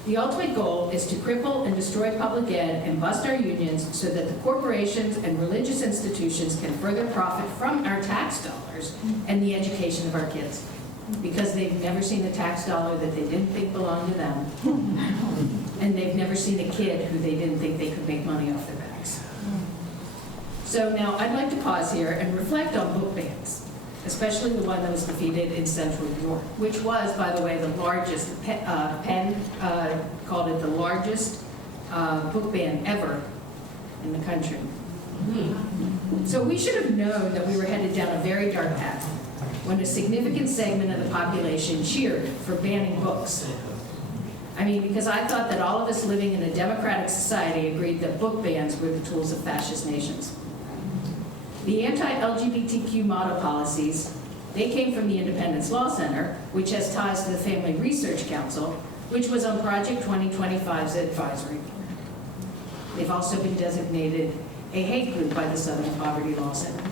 The ultimate goal is to cripple and destroy public ed and bust our unions so that the corporations and religious institutions can further profit from our tax dollars and the education of our kids. Because they've never seen a tax dollar that they didn't think belonged to them. And they've never seen a kid who they didn't think they could make money off their backs. So now I'd like to pause here and reflect on book bans, especially the one that was defeated in Central New York, which was, by the way, the largest, Penn called it the largest book ban ever in the country. So we should have known that we were headed down a very dark path when a significant segment of the population cheered for banning books. I mean, because I thought that all of us living in a democratic society agreed that book bans were the tools of fascist nations. The anti-LGBTQ model policies, they came from the Independence Law Center, which has ties to the Family Research Council, which was on Project 2025's advisory board. They've also been designated a hate group by the Southern Poverty Law Center.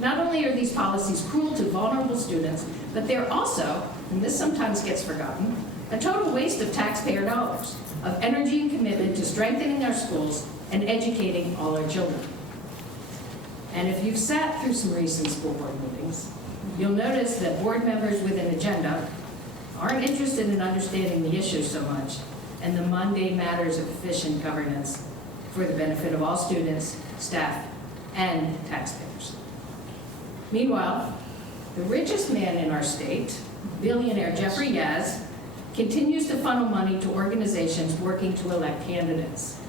Not only are these policies cruel to vulnerable students, but they're also, and this sometimes gets forgotten, a total waste of taxpayer dollars, of energy and commitment to strengthening our schools and educating all our children. And if you've sat through some recent school board meetings, you'll notice that board members with an agenda aren't interested in understanding the issue so much and the mundane matters of efficient governance for the benefit of all students, staff, and taxpayers. Meanwhile, the richest man in our state, billionaire Jeffrey Yaz, continues to funnel money to organizations working to elect candidates.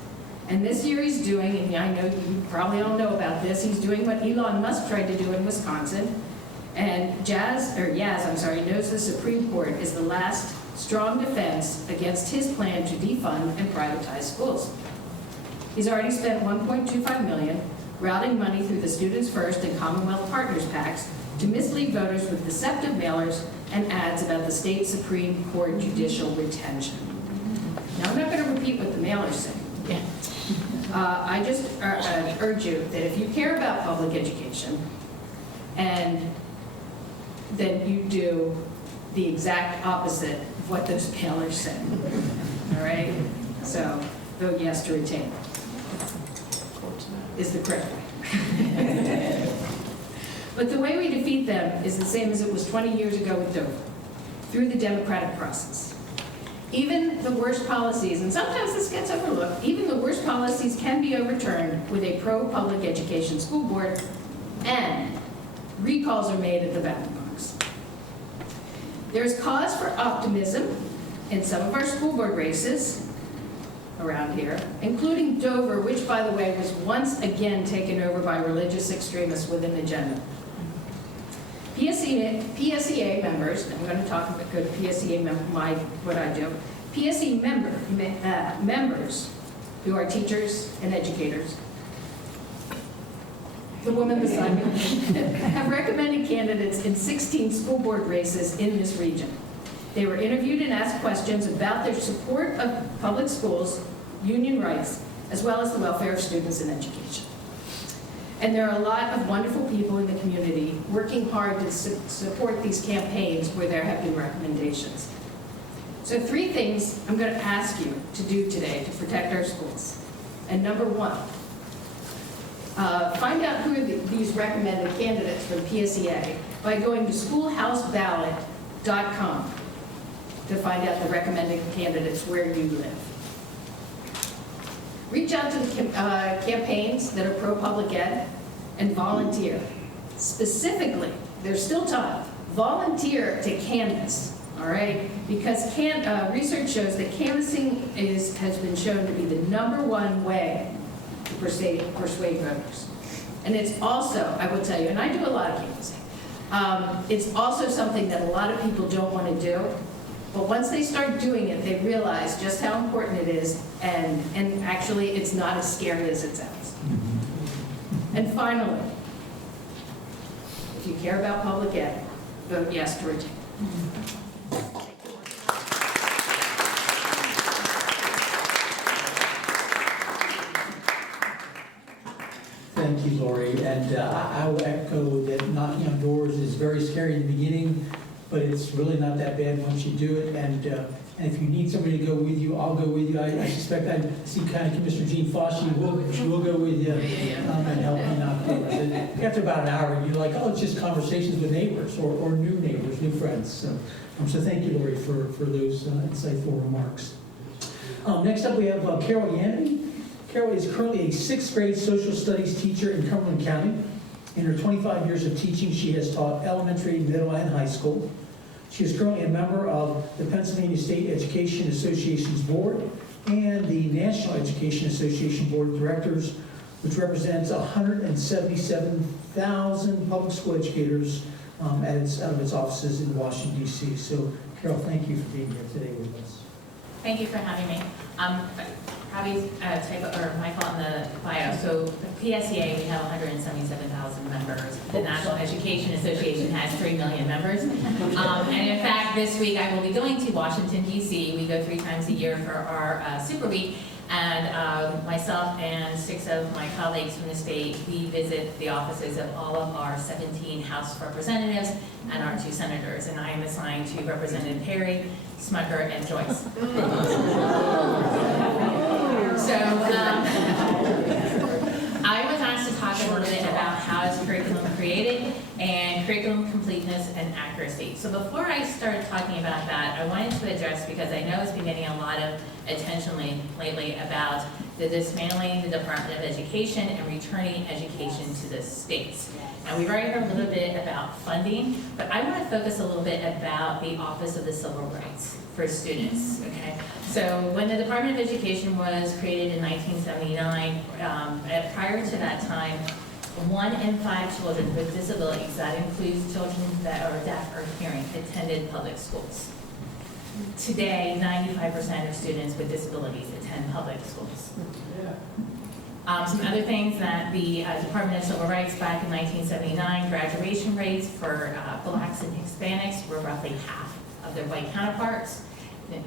And this year he's doing, and I know you probably all know about this, he's doing what Elon Musk tried to do in Wisconsin. And Yaz knows the Supreme Court is the last strong defense against his plan to defund and privatize schools. He's already spent $1.25 million routing money through the Students First and Commonwealth Partners PACs to mislead voters with deceptive mailers and ads about the state Supreme Court judicial retention. Now, I'm not going to repeat what the mailers say. I just urge you that if you care about public education, and then you do the exact opposite of what those mailers say. All right? So vote yes to retain. is the correct way. But the way we defeat them is the same as it was 20 years ago with Dover, through the democratic process. Even the worst policies, and sometimes this gets overlooked, even the worst policies can be overturned with a pro-public education school board, and recalls are made at the ballot box. There's cause for optimism in some of our school board races around here, including Dover, which, by the way, was once again taken over by religious extremists with an agenda. PSEA members, I'm going to talk about good PSEA what I do. PSE members who are teachers and educators, the woman beside me, have recommended candidates in 16 school board races in this region. They were interviewed and asked questions about their support of public schools, union rights, as well as the welfare of students in education. And there are a lot of wonderful people in the community working hard to support these campaigns where there have been recommendations. So 3 things I'm going to ask you to do today to protect our schools. And number 1, find out who are these recommended candidates for the PSEA by going to schoolhouseballot.com to find out the recommended candidates where you live. Reach out to the campaigns that are pro-public ed and volunteer. Specifically, there's still time, volunteer to canvass, all right? Because research shows that canvassing has been shown to be the #1 way to persuade voters. And it's also, I will tell you, and I do a lot of canvassing, it's also something that a lot of people don't want to do. But once they start doing it, they realize just how important it is, and actually it's not as scary as it sounds. And finally, if you care about public ed, vote yes to retain. Thank you, Lori. And I will echo that knocking on doors is very scary in the beginning, but it's really not that bad once you do it. And if you need somebody to go with you, I'll go with you. I suspect I see kind of Mr. Jean Foss. She will go with you and help you knock doors. And after about an hour, you're like, oh, it's just conversations with neighbors or new neighbors, new friends. So thank you, Lori, for those insightful remarks. Next up, we have Carol Yanni. Carol is currently a 6th grade social studies teacher in Cumberland County. In her 25 years of teaching, she has taught elementary, middle, and high school. She is currently a member of the Pennsylvania State Education Association's board and the National Education Association Board of Directors, which represents 177,000 public school educators out of its offices in Washington, D.C. So, Carol, thank you for being here today with us. Thank you for having me. Probably Michael on the bio. So the PSEA, we have 177,000 members. The National Education Association has 3 million members. And in fact, this week I will be going to Washington, D.C. We go 3 times a year for our Super Week. And myself and 6 of my colleagues from the state, we visit the offices of all of our 17 House representatives and our 2 senators. And I am assigned to Representative Perry, Smucker, and Joyce. So I was asked to talk a little bit about how is curriculum created and curriculum completeness and accuracy. So before I start talking about that, I wanted to address, because I know it's been getting a lot of attention lately, about the dismantling the Department of Education and returning education to the states. And we've already heard a little bit about funding, but I want to focus a little bit about the Office of the Civil Rights for students, okay? So when the Department of Education was created in 1979, prior to that time, 1 in 5 children with disabilities, that includes children that are deaf or hearing, attended public schools. Today, 95% of students with disabilities attend public schools. Some other things that the Department of Civil Rights back in 1979, graduation rates for Blacks and Hispanics were roughly half of their white counterparts.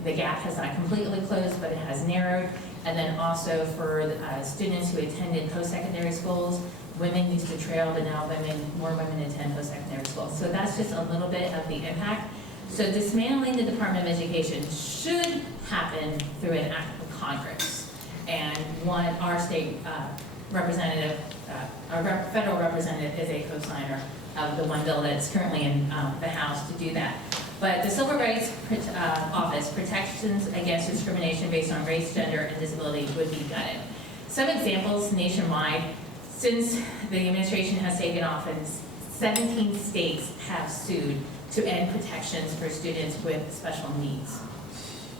The gap has not completely closed, but it has narrowed. And then also for students who attended post-secondary schools, women used to trail, but now more women attend post-secondary schools. So that's just a little bit of the impact. So dismantling the Department of Education should happen through an act of Congress. And our state representative, federal representative is a co-signer of the one bill that's currently in the House to do that. But the Civil Rights Office, protections against discrimination based on race, gender, and disability would be gutted. Some examples nationwide, since the administration has taken office, 17 states have sued to end protections for students with special needs.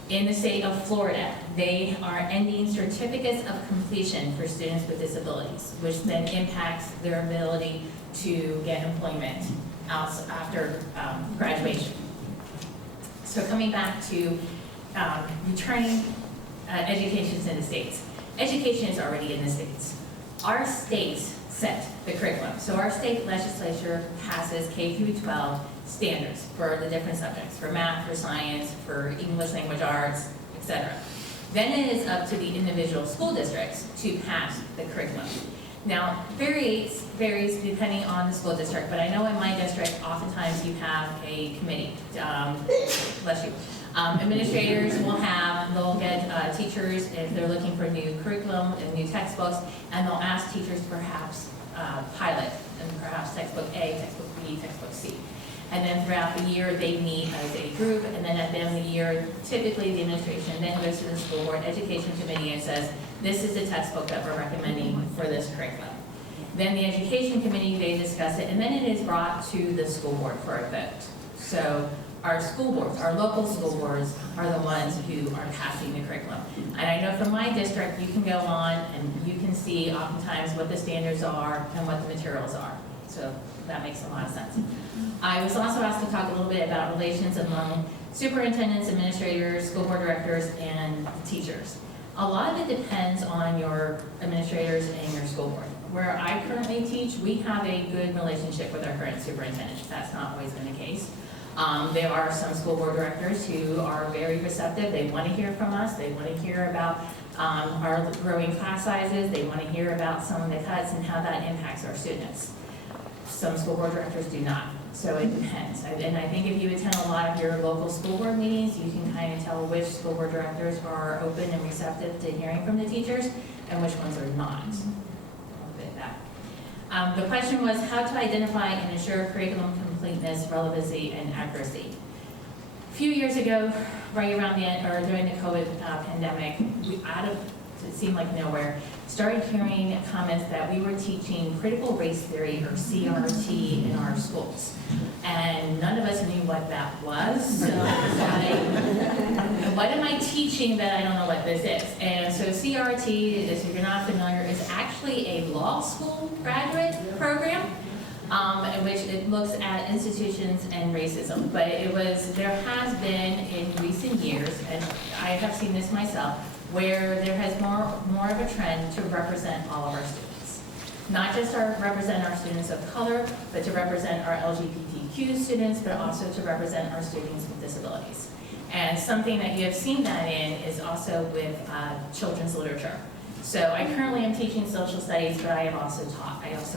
In the state of Florida, they are ending certificates of completion for students with disabilities, which then impacts their ability to get employment after graduation. So coming back to returning education in the states. Education is already in the states. Our states set the curriculum. So our state legislature passes K through 12 standards for the different subjects, for math, for science, for English language arts, etc. Then it is up to the individual school districts to pass the curriculum. Now, varies depending on the school district, but I know in my district, oftentimes you have a committee, bless you. Administrators they'll get teachers if they're looking for new curriculum and new textbooks, and they'll ask teachers to perhaps pilot, and perhaps textbook A, textbook B, textbook C. And then throughout the year, they meet as a group, and then at the end of the year, typically the administration then goes to the school board education committee and says, this is the textbook that we're recommending for this curriculum. Then the education committee, they discuss it, and then it is brought to the school board for a vote. So our school boards, our local school boards, are the ones who are passing the curriculum. And I know from my district, you can go on and you can see oftentimes what the standards are and what the materials are. So that makes a lot of sense. I was also asked to talk a little bit about relations among superintendents, administrators, school board directors, and teachers. A lot of it depends on your administrators and your school board. Where I currently teach, we have a good relationship with our current superintendent. That's not always been the case. There are some school board directors who are very receptive. They want to hear from us. They want to hear about our growing class sizes. They want to hear about some of the cuts and how that impacts our students. Some school board directors do not. So it depends. And I think if you attend a lot of your local school board meetings, you can kind of tell which school board directors are open and receptive to hearing from the teachers and which ones are not. The question was how to identify and ensure curriculum completeness, relevancy, and accuracy. A few years ago, right around the end, or during the COVID pandemic, we out of, it seemed like nowhere, started hearing comments that we were teaching critical race theory, or CRT, in our schools. And none of us knew what that was. So what am I teaching that I don't know what this is? And so CRT, if you're not familiar, is actually a law school graduate program, in which it looks at institutions and racism. But there has been in recent years, and I have seen this myself, where there has more of a trend to represent all of our students. Not just represent our students of color, but to represent our LGBTQ students, but also to represent our students with disabilities. And something that you have seen that in is also with children's literature. So I currently am teaching social studies, but I also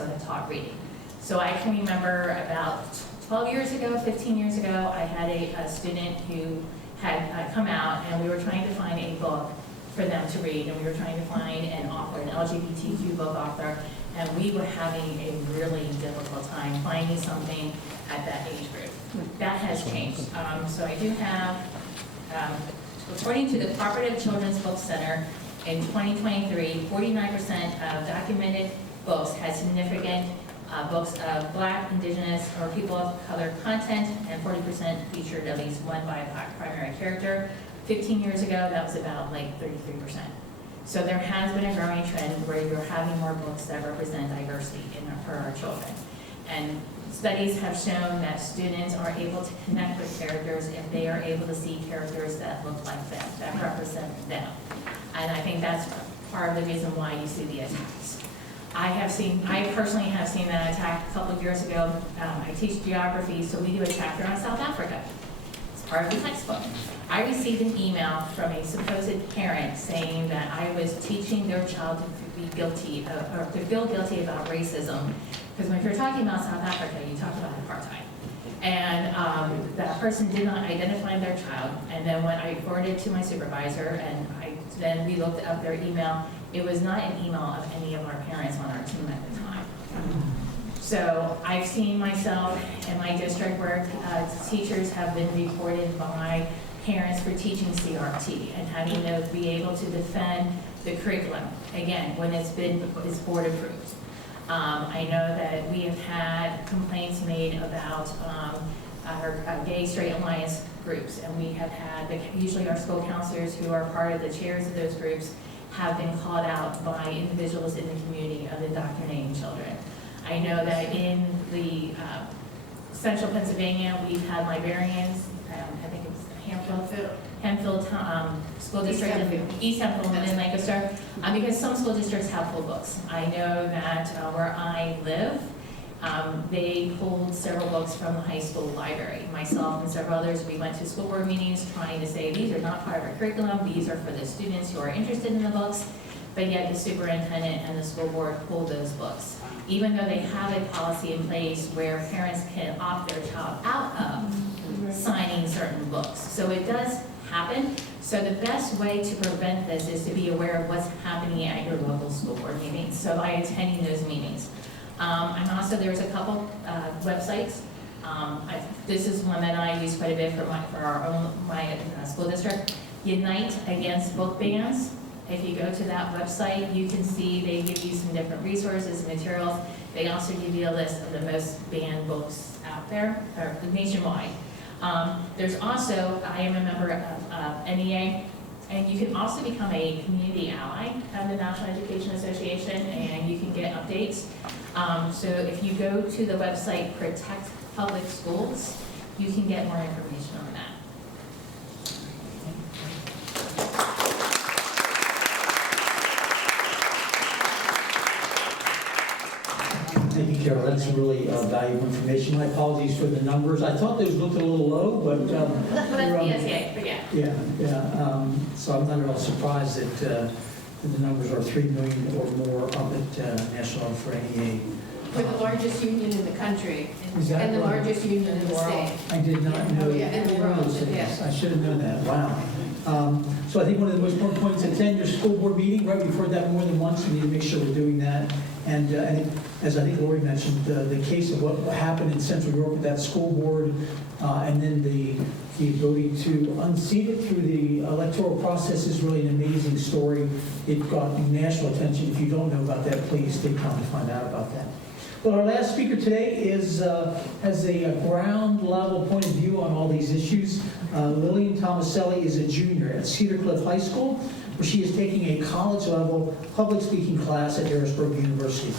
have taught reading. So I can remember about 12 years ago, 15 years ago, I had a student who had come out, and we were trying to find a book for them to read, and we were trying to find an author, an LGBTQ book author, and we were having a really difficult time finding something at that age group. That has changed. So I do have, according to the Cooperative Children's Book Center, in 2023, 49% of documented books had significant books of Black, Indigenous, or people of color content, and 40% featured at least one BIPOC primary character. 15 years ago, that was about like 33%. So there has been a growing trend where you're having more books that represent diversity for our children. And studies have shown that students are able to connect with characters if they are able to see characters that look like them, that represent them. And I think that's part of the reason why you see the attacks. I personally have seen that attack a couple of years ago. I teach geography, so we do a chapter on South Africa. It's part of the textbook. I received an email from a supposed parent saying that I was teaching their child to be guilty or to feel guilty about racism. Because when you're talking about South Africa, you talk about apartheid. And that person did not identify their child. And then when I forwarded it to my supervisor, and then we looked up their email, It was not an email of any of our parents on our team at the time. So I've seen myself in my district where teachers have been reported by parents for teaching CRT and having to be able to defend the curriculum, again, when it's board approved. I know that we have had complaints made about our gay straight alliance groups, and we have had, usually our school counselors who are part of the chairs of those groups have been called out by individuals in the community of indoctrinating children. I know that in the central Pennsylvania, we've had librarians, I think it was Hempfield School District, East Hempfield, and in Lancaster, because some school districts have full books. I know that where I live, they pulled several books from the high school library. Myself and several others, we went to school board meetings trying to say, these are not part of our curriculum, these are for the students who are interested in the books, but yet the superintendent and the school board pulled those books. Even though they have a policy in place where parents can opt their child out of signing certain books. So it does happen. So the best way to prevent this is to be aware of what's happening at your local school board meetings. So by attending those meetings. And also there's a couple websites. This is one that I use quite a bit for my school district. Unite Against Book Bans. If you go to that website, you can see they give you some different resources and materials. They also give you a list of the most banned books out there, or nationwide. There's also, I am a member of NEA, and you can also become a community ally of the National Education Association, and you can get updates. So if you go to the website Protect Public Schools, you can get more information on that. Thank you, Carol. That's really valuable information. My apologies for the numbers. I thought those looked a little low, but Well, that's PSA, but yeah. yeah. So I'm not at all surprised that the numbers are 3 million or more up at National for NEA. We're the largest union in the country Is that and the right? largest union in the state. I did not know. Oh, yeah, in the any of world, those things. yeah. I should have known that. Wow. So I think one of the most important points, attend your school board meeting, right? We've heard that more than once. We need to make sure we're doing that. And as I think Lori mentioned, the case of what happened in Central York with that school board, and then the ability to unseat it through the electoral process is really an amazing story. It got national attention. If you don't know about that, please take time to find out about that. Well, our last speaker today has a ground level point of view on all these issues. Lillian Tomaselli is a junior at Cedar Cliff High School, where she is taking a college level public speaking class at Harrisburg University.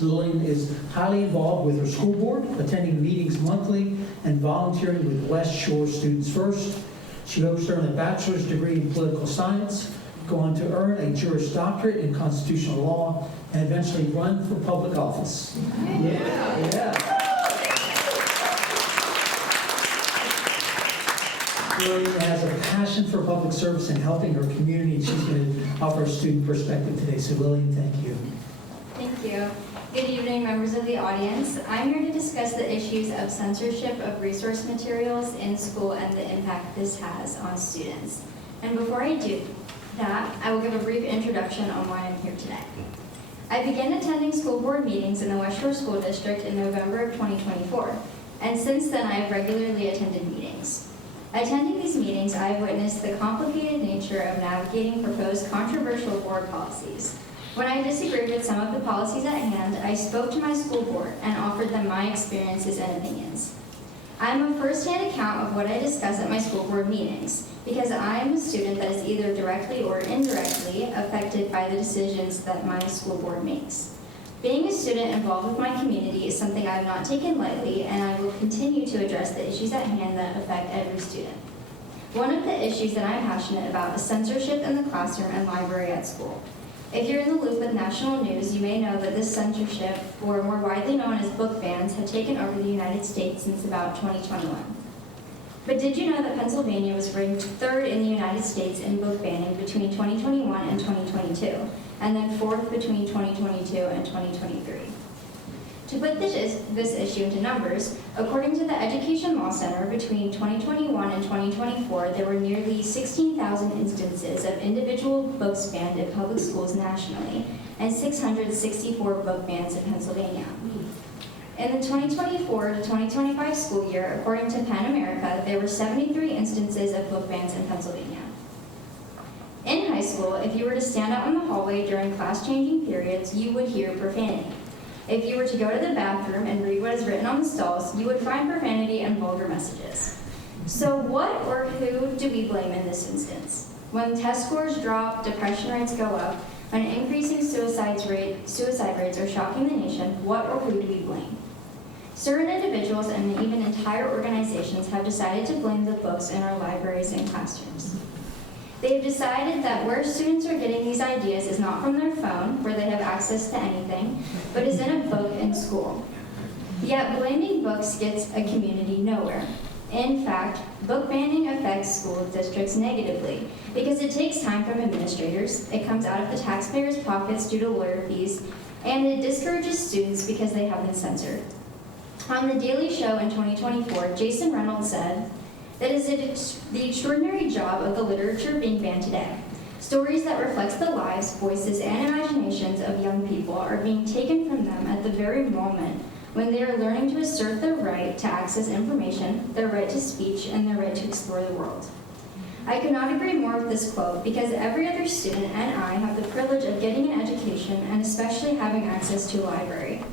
Lillian is highly involved with her school board, attending meetings monthly and volunteering with West Shore Students First. She hopes to earn a bachelor's degree in political science, go on to earn a Juris Doctorate in constitutional law, and eventually run for public office. Yeah. Lillian has a passion for public service and helping her community, and she's going to offer a student perspective today. So Lillian, thank you. Thank you. Good evening, members of the audience. I'm here to discuss the issues of censorship of resource materials in school and the impact this has on students. And before I do that, I will give a brief introduction on why I'm here today. I began attending school board meetings in the West Shore School District in November of 2024, and since then I have regularly attended meetings. Attending these meetings, I have witnessed the complicated nature of navigating proposed controversial board policies. When I disagreed with some of the policies at hand, I spoke to my school board and offered them my experiences and opinions. I am a first-hand account of what I discuss at my school board meetings, because I am a student that is either directly or indirectly affected by the decisions that my school board makes. Being a student involved with my community is something I have not taken lightly, and I will continue to address the issues at hand that affect every student. One of the issues that I'm passionate about is censorship in the classroom and library at school. If you're in the loop with national news, you may know that this censorship, or more widely known as book bans, have taken over the United States since about 2021. But did you know that Pennsylvania was ranked 3rd in the United States in book banning between 2021 and 2022, and then 4th between 2022 and 2023? To put this issue into numbers, according to the Education Law Center, between 2021 and 2024, there were nearly 16,000 instances of individual books banned in public schools nationally, and 664 book bans in Pennsylvania. In the 2024 to 2025 school year, according to PEN America, there were 73 instances of book bans in Pennsylvania. In high school, if you were to stand out in the hallway during class-changing periods, you would hear profanity. If you were to go to the bathroom and read what is written on the stalls, you would find profanity and vulgar messages. So what or who do we blame in this instance? When test scores drop, depression rates go up, when increasing suicide rates are shocking the nation, what or who do we blame? Certain individuals and even entire organizations have decided to blame the books in our libraries and classrooms. They have decided that where students are getting these ideas is not from their phone, where they have access to anything, but is in a book in school. Yet blaming books gets a community nowhere. In fact, book banning affects school districts negatively because it takes time from administrators, it comes out of the taxpayers' pockets due to lawyer fees, and it discourages students because they have been censored. On The Daily Show in 2024, Jason Reynolds said, "That is the extraordinary job of the literature being banned today. Stories that reflect the lives, voices, and imaginations of young people are being taken from them at the very moment when they are learning to assert their right to access information, their right to speech, and their right to explore the world." I could not agree more with this quote because every other student and I have the privilege of getting an education and especially having access to a library.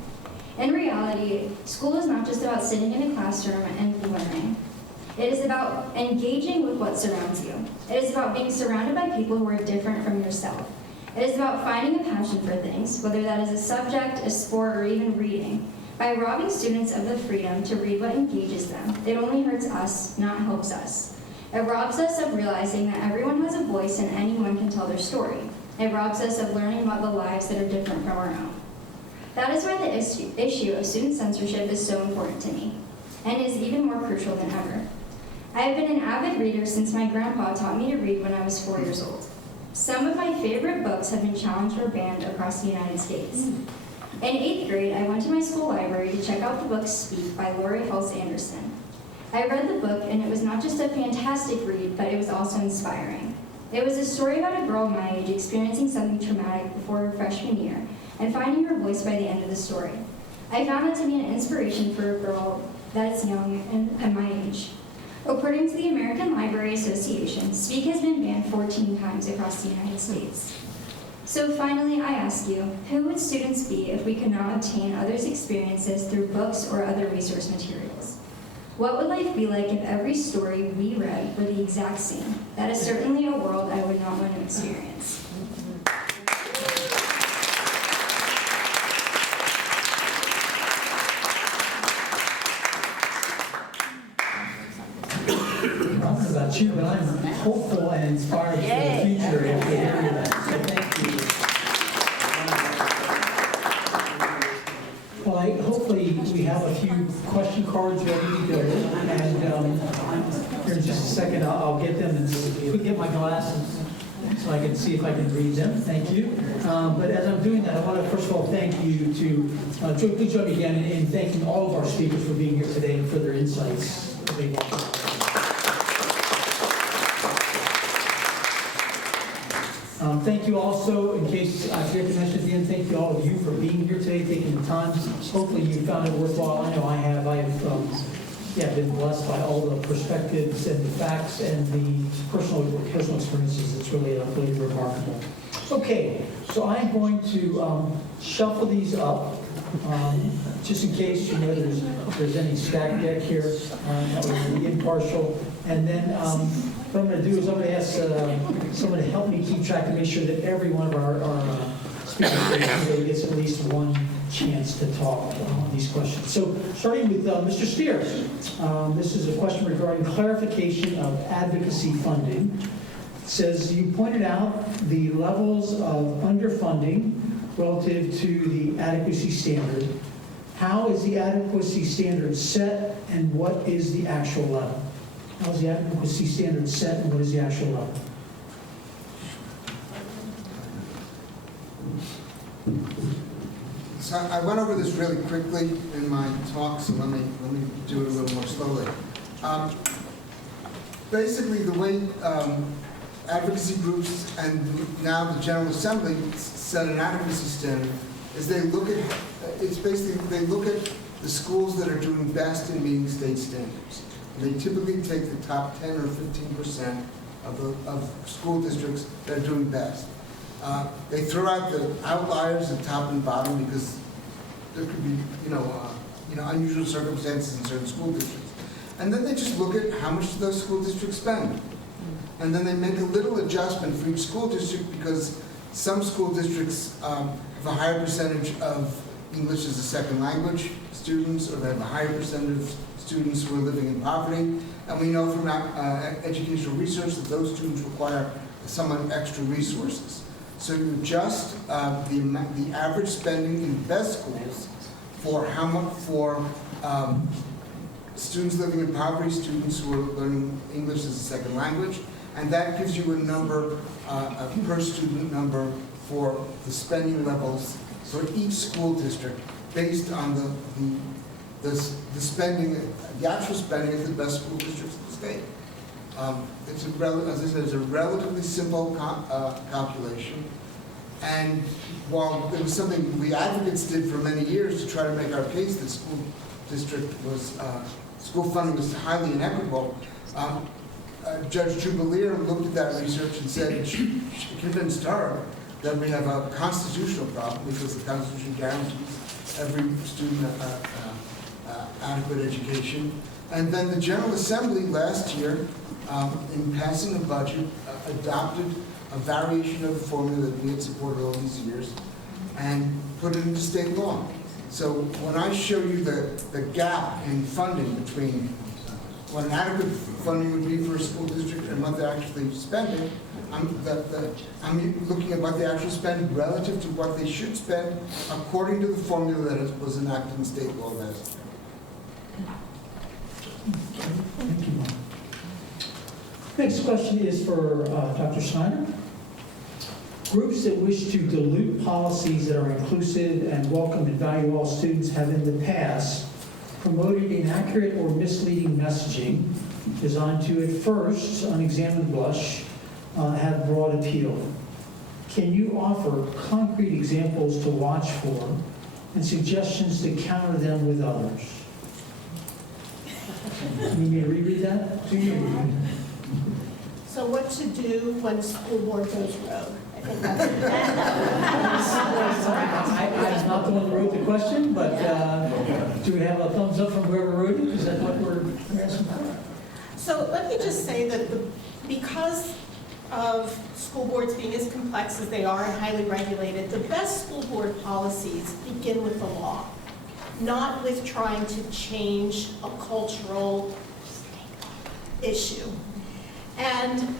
In reality, school is not just about sitting in a classroom and learning. It is about engaging with what surrounds you. It is about being surrounded by people who are different from yourself. It is about finding a passion for things, whether that is a subject, a sport, or even reading. By robbing students of the freedom to read what engages them, it only hurts us, not helps us. It robs us of realizing that everyone has a voice and anyone can tell their story. It robs us of learning about the lives that are different from our own. That is why the issue of student censorship is so important to me, and is even more crucial than ever. I have been an avid reader since my grandpa taught me to read when I was 4 years old. Some of my favorite books have been challenged or banned across the United States. In 8th grade, I went to my school library to check out the book Speak by Lori Hulse Anderson. I read the book, and it was not just a fantastic read, but it was also inspiring. It was a story about a girl my age experiencing something traumatic before her freshman year, and finding her voice by the end of the story. I found that to be an inspiration for a girl that is young and at my age. According to the American Library Association, Speak has been banned 14 times across the United States. So finally, I ask you, who would students be if we could not obtain others' experiences through books or other resource materials? What would life be like if every story we read were the exact same? That is certainly a world I would not want to experience. About you, but I'm hopeful and inspired for the future after hearing that. So thank you. Well, hopefully we have a few question cards ready to go, and here in just a second I'll get them and get my glasses so I can see if I can read them. Thank you. But as I'm doing that, I want to first of all thank you please join me again in thanking all of our speakers for being here today and for their insights. Thank you also, in case I forget to mention at the end, thank you all of you for being here today, taking the time. Hopefully you found it worthwhile. I know I have. I have been blessed by all the perspectives and the facts and the personal experiences. It's really remarkable. Okay, so I'm going to shuffle these up, just in case there's any stacked deck here. That would be impartial. And then what I'm going to do is I'm going to ask someone to help me keep track to make sure that every one of our speakers today gets at least one chance to talk on these questions. So starting with Mr. Stier. This is a question regarding clarification of advocacy funding. It says, you pointed out the levels of underfunding relative to the adequacy standard. How is the adequacy standard set, and what is the actual level? How is the adequacy standard set, and what is the actual level? So I went over this really quickly in my talk, so let me do it a little more slowly. Basically, the way advocacy groups and now the General Assembly set an advocacy standard is they look at, they look at the schools that are doing best in meeting state standards. And they typically take the top 10 or 15% of school districts that are doing best. They throw out the outliers at top and bottom because there could be, unusual circumstances in certain school districts. And then they just look at how much do those school districts spend. And then they make a little adjustment for each school district because some school districts have a higher percentage of English as a second language students, or they have a higher percentage of students who are living in poverty. And we know from educational research that those students require somewhat extra resources. So you adjust the average spending in best schools for how much for students living in poverty, students who are learning English as a second language, and that gives you a number, a per student number for the spending levels for each school district based on the spending, the actual spending of the best school districts in the state. It's as I said, it's a relatively simple calculation. And while it was something we advocates did for many years to try to make our case that school district was, school funding was highly inequitable, Judge Trubelier looked at that research and said she convinced her that we have a constitutional problem because the Constitution guarantees every student adequate education. And then the General Assembly last year, in passing a budget, adopted a variation of the formula that we had supported all these years and put it into state law. So when I show you the gap in funding between what an adequate funding would be for a school district and what they're actually spending, I'm looking at what they actually spend relative to what they should spend according to the formula that was enacted in state law last year. Thank you, Mark. Next question is for Dr. Schneider. Groups that wish to dilute policies that are inclusive and welcome and value all students have in the past promoted inaccurate or misleading messaging designed to, at first, unexamined blush, have broad appeal. Can you offer concrete examples to watch for and suggestions to counter them with others? You need me to reread that? So what to do when the school board goes rogue? I think that's I'm not the one who wrote the question, but do we have a thumbs up from whoever wrote it? Is that what we're asking for? So let me just say that because of school boards being as complex as they are and highly regulated, the best school board policies begin with the law, not with trying to change a cultural issue. And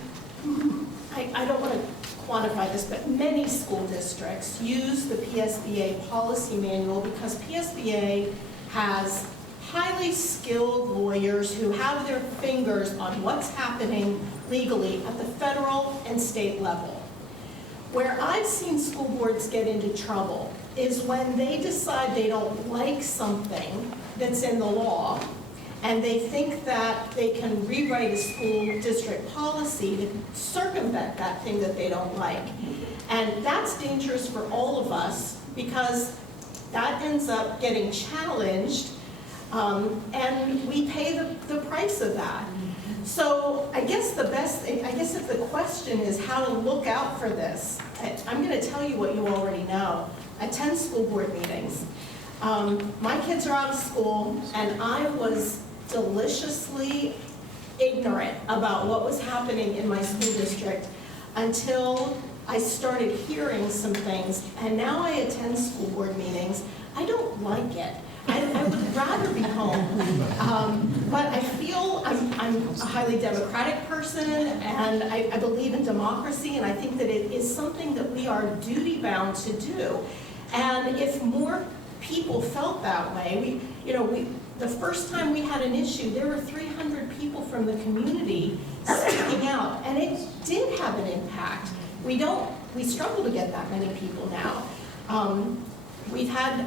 I don't want to quantify this, but many school districts use the PSBA policy manual because PSBA has highly skilled lawyers who have their fingers on what's happening legally at the federal and state level. Where I've seen school boards get into trouble is when they decide they don't like something that's in the law, and they think that they can rewrite a school district policy to circumvent that thing that they don't like. And that's dangerous for all of us because that ends up getting challenged, and we pay the price of that. So I guess if the question is how to look out for this, I'm going to tell you what you already know. Attend school board meetings. My kids are out of school, and I was deliciously ignorant about what was happening in my school district until I started hearing some things, and now I attend school board meetings. I don't like it. I would rather be home, but I feel I'm a highly democratic person, and I believe in democracy, and I think that it is something that we are duty-bound to do. And if more people felt that way, the first time we had an issue, there were 300 people from the community speaking out, and it did have an impact. We struggle to get that many people now. We've had,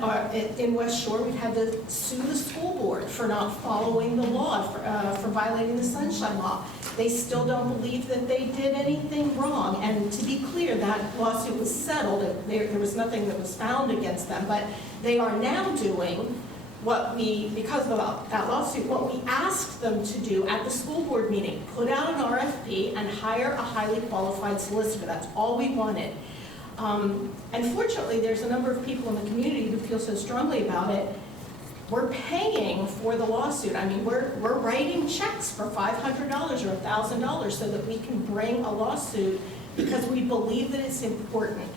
in West Shore, we've had to sue the school board for not following the law, for violating the sunshine law. They still don't believe that they did anything wrong. And to be clear, that lawsuit was settled. There was nothing that was found against them. But they are now doing what we, because of that lawsuit, what we asked them to do at the school board meeting, put out an RFP and hire a highly qualified solicitor. That's all we wanted. Unfortunately, there's a number of people in the community who feel so strongly about it. We're paying for the lawsuit. I mean, we're writing checks for $500 or $1,000 so that we can bring a lawsuit because we believe that it's important.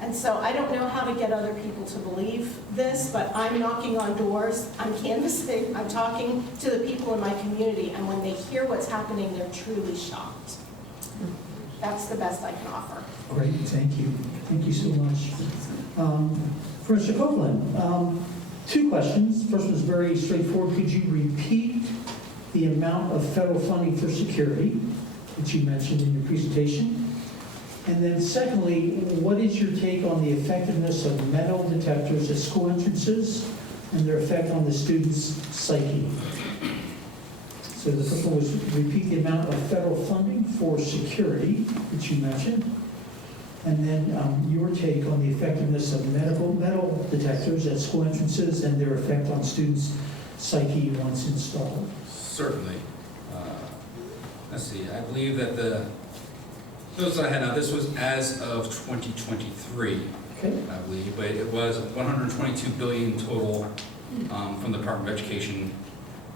And so I don't know how to get other people to believe this, but I'm knocking on doors, I'm canvassing, I'm talking to the people in my community, and when they hear what's happening, they're truly shocked. That's the best I can offer. Great, thank you. Thank you so much. Professor Copeland, two questions. First was very straightforward. Could you repeat the amount of federal funding for security that you mentioned in your presentation? And then secondly, what is your take on the effectiveness of metal detectors at school entrances and their effect on the student's psyche? So the first one was repeat the amount of federal funding for security that you mentioned. And then your take on the effectiveness of metal detectors at school entrances and their effect on students' psyche once installed. Certainly. Let's see, I believe that those that I had now, this was as of 2023, Okay. I believe, but it was $122 billion total from the Department of Education,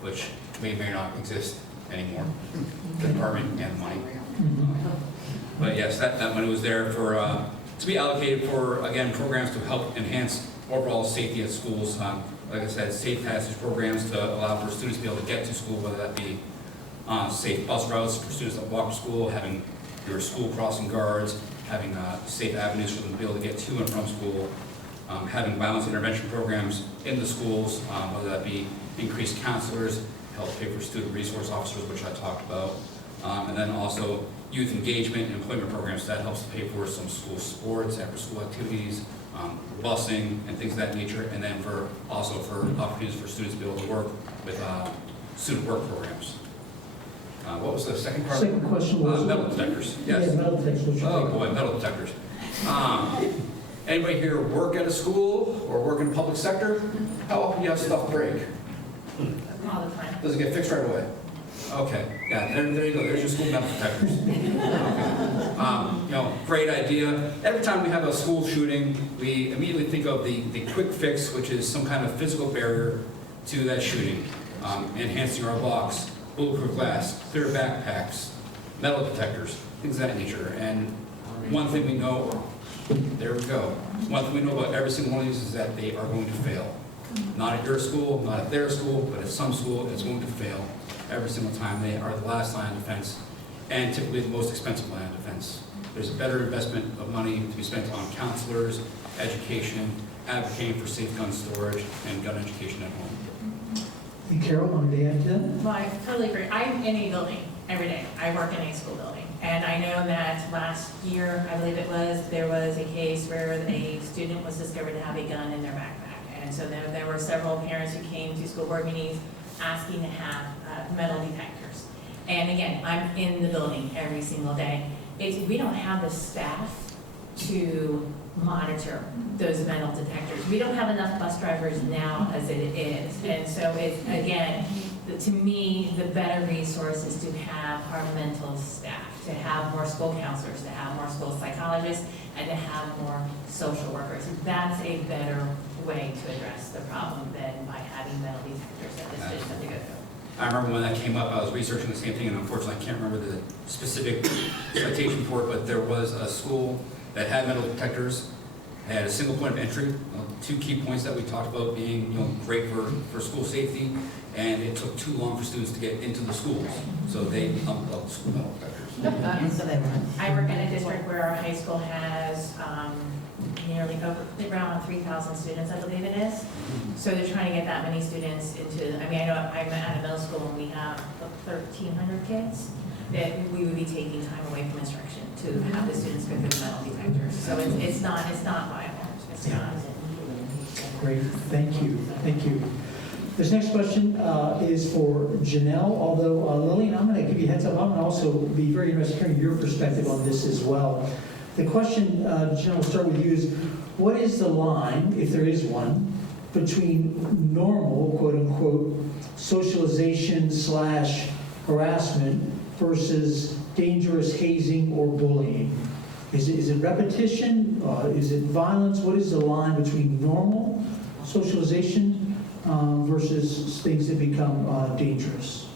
which may or may not exist anymore, the department and money. But yes, that money was there for to be allocated for, again, programs to help enhance overall safety at schools. Like I said, safe passage programs to allow for students to be able to get to school, whether that be safe bus routes for students that walk to school, having your school crossing guards, having safe avenues for them to be able to get to and from school, having violence intervention programs in the schools, whether that be increased counselors, help pay for student resource officers, which I talked about, and then also youth engagement and employment programs. That helps to pay for some school sports, after-school activities, busing, and things of that nature, and then also for opportunities for students to be able to work with student work programs. What was the second part? Second question was metal detectors. Yes. Yeah, metal detectors. Oh boy, metal detectors. Anybody here work at a school or work in the public sector? How often do you have stuff break? All the time. Does it get fixed right away? Okay, yeah, there you go. There's your school metal detectors. Great idea. Every time we have a school shooting, we immediately think of the quick fix, which is some kind of physical barrier to that shooting, enhancing our blocks, bulletproof glass, clear backpacks, metal detectors, things of that nature. And one thing we know, there we go. One thing we know about every single one of these is that they are going to fail. Not at your school, not at their school, but at some school, it's going to fail every single time. They are the last line of defense, and typically the most expensive line of defense. There's a better investment of money to be spent on counselors, education, advocating for safe gun storage, and gun education at home. And Carol, wanted to add to that? Well, I totally agree. I'm in a building every day. I work in a school building. And I know that last year, I believe it was, there was a case where a student was discovered to have a gun in their backpack. And so there were several parents who came to school board meetings asking to have metal detectors. And again, I'm in the building every single day. We don't have the staff to monitor those metal detectors. We don't have enough bus drivers now as it is. And so it's, again, to me, the better resource is to have our mental staff, to have more school counselors, to have more school psychologists, and to have more social workers. That's a better way to address the problem than by having metal detectors that the students have to go through. I remember when that came up, I was researching the same thing, and unfortunately I can't remember the specific citation for it, but there was a school that had metal detectors, had a single point of entry, two key points that we talked about being great for school safety, and it took too long for students to get into the schools, so they dumped out school metal detectors. I work in a district where our high school has nearly around 3,000 students, I believe it is. So they're trying to get that many students into, I know I'm at a middle school and we have 1,300 kids, that we would be taking time away from instruction to have the students go through the metal detectors. So it's not viable. It's not. Great, thank you, thank you. This next question is for Janelle, although Lillian, I'm going to give you a heads up. I'm going to also be very interested in hearing your perspective on this as well. The question, Janelle, we'll start with you, is what is the line, if there is one, between normal, quote unquote, socialization / harassment versus dangerous hazing or bullying? Is it repetition? Is it violence? What is the line between normal socialization versus things that become dangerous?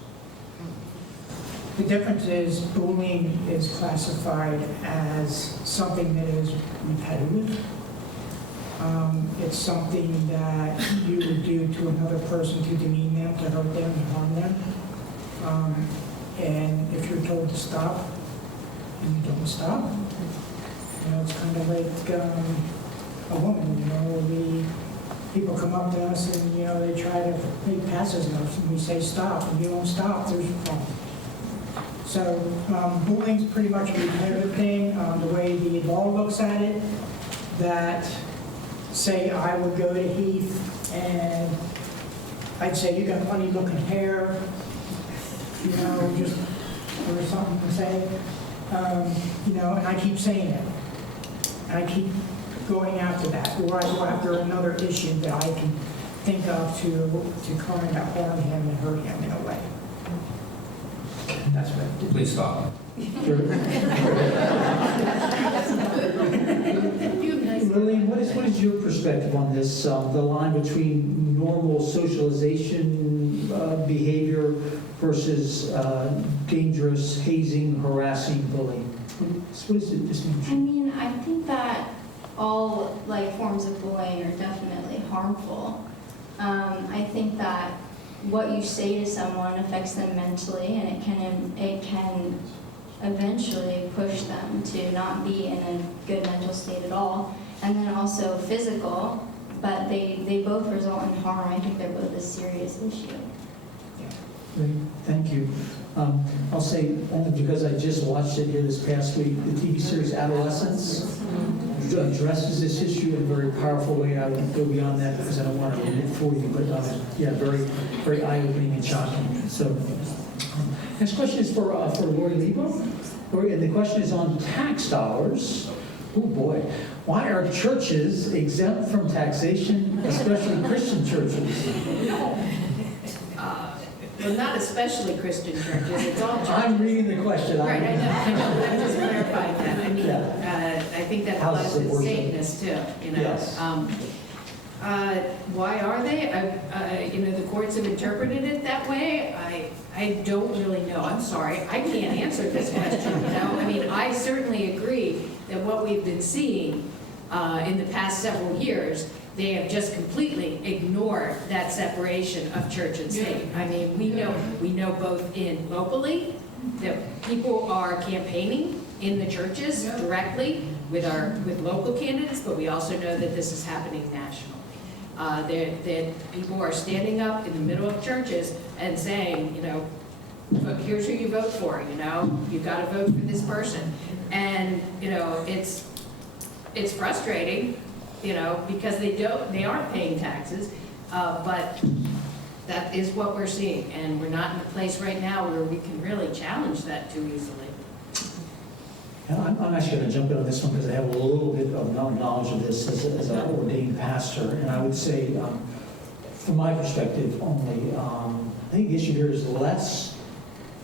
The difference is bullying is classified as something that is repetitive. It's something that you would do to another person to demean them, to hurt them, to harm them. And if you're told to stop, and you don't stop, it's kind of like a woman, people come up to us and, they try to make passes on us and we say stop, and you don't stop, there's a problem. So bullying's pretty much a repetitive thing. The way the law looks at it, that say I would go to Heath and I'd say, you got funny looking hair, just, or something to say, and I keep saying it. And I keep going after that, or I go after another issue that I can think of to kind of harm him and hurt him in a way. That's what I do. Please stop. Lillian, what is your perspective on this, the line between normal socialization behavior versus dangerous hazing, harassing, bullying? What is the distinction? I think that all forms of bullying are definitely harmful. I think that what you say to someone affects them mentally, and it can eventually push them to not be in a good mental state at all. And then also physical, but they both result in harm. I think they're both a serious issue. Great, thank you. I'll say, only because I just watched it here this past week, the TV series Adolescence addresses this issue in a very powerful way. I won't go beyond that because I don't want to read it for you, but yeah, very, very eye-opening and shocking. So, next question is for Lori Lebo. Lori, and the question is on tax dollars. Oh boy, why are churches exempt from taxation, especially Christian churches? Well, not especially Christian churches, it's all churches. I'm reading the question. Right, I know, I'm just clarifying that. I mean, I think that applies to Satanists too, Yes. Why are they? The courts have interpreted it that way. I don't really know. I'm sorry. I can't answer this question, I certainly agree that what we've been seeing in the past several years, they have just completely ignored that separation of church and state. We know both in locally that people are campaigning in the churches directly with local candidates, but we also know that this is happening nationally. That people are standing up in the middle of churches and saying, look, here's who you vote for, you've got to vote for this person. And, it's frustrating, because they aren't paying taxes, but that is what we're seeing. And we're not in a place right now where we can really challenge that too easily. I'm actually going to jump in on this one because I have a little bit of knowledge of this as an ordained pastor. And I would say, from my perspective only, I think the issue here is less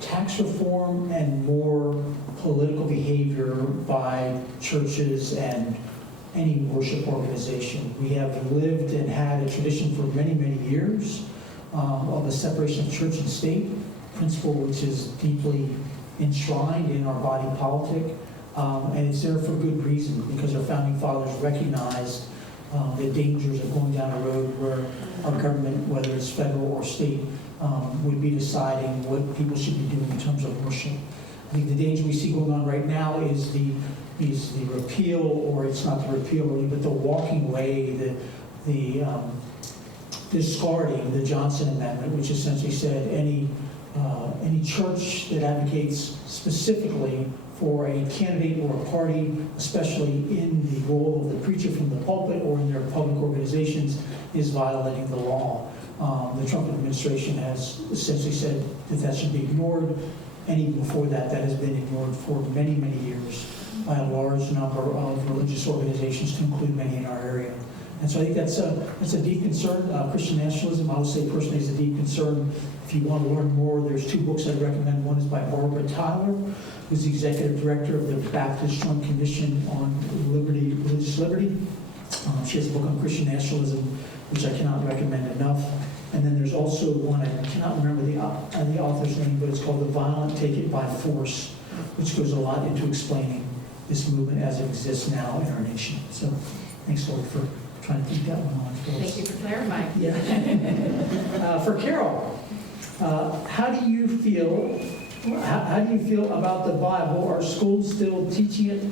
tax reform and more political behavior by churches and any worship organization. We have lived and had a tradition for many, many years of a separation of church and state principle, which is deeply enshrined in our body politic. And it's there for good reason, because our founding fathers recognized the dangers of going down a road where our government, whether it's federal or state, would be deciding what people should be doing in terms of worship. I think the danger we see going on right now is the repeal, or it's not the repeal really, but the walking away, the discarding the Johnson Amendment, which essentially said any church that advocates specifically for a candidate or a party, especially in the role of the preacher from the pulpit or in their public organizations, is violating the law. The Trump administration has essentially said that that should be ignored, and even before that, that has been ignored for many, many years by a large number of religious organizations, to include many in our area. And so I think that's a deep concern. Christian nationalism, I would say personally, is a deep concern. If you want to learn more, there's two books I'd recommend. One is by Barbara Tyler, who's the executive director of the Baptist Joint Commission on Liberty, Religious Liberty. She has a book on Christian nationalism, which I cannot recommend enough. And then there's also one, I cannot remember the author's name, but it's called The Violent Take It by Force, which goes a lot into explaining this movement as it exists now in our nation. So thanks, Lord, for trying to keep that one on for us. Thank you for clarifying. Yeah. For Carol, how do you feel about the Bible? Are schools still teaching it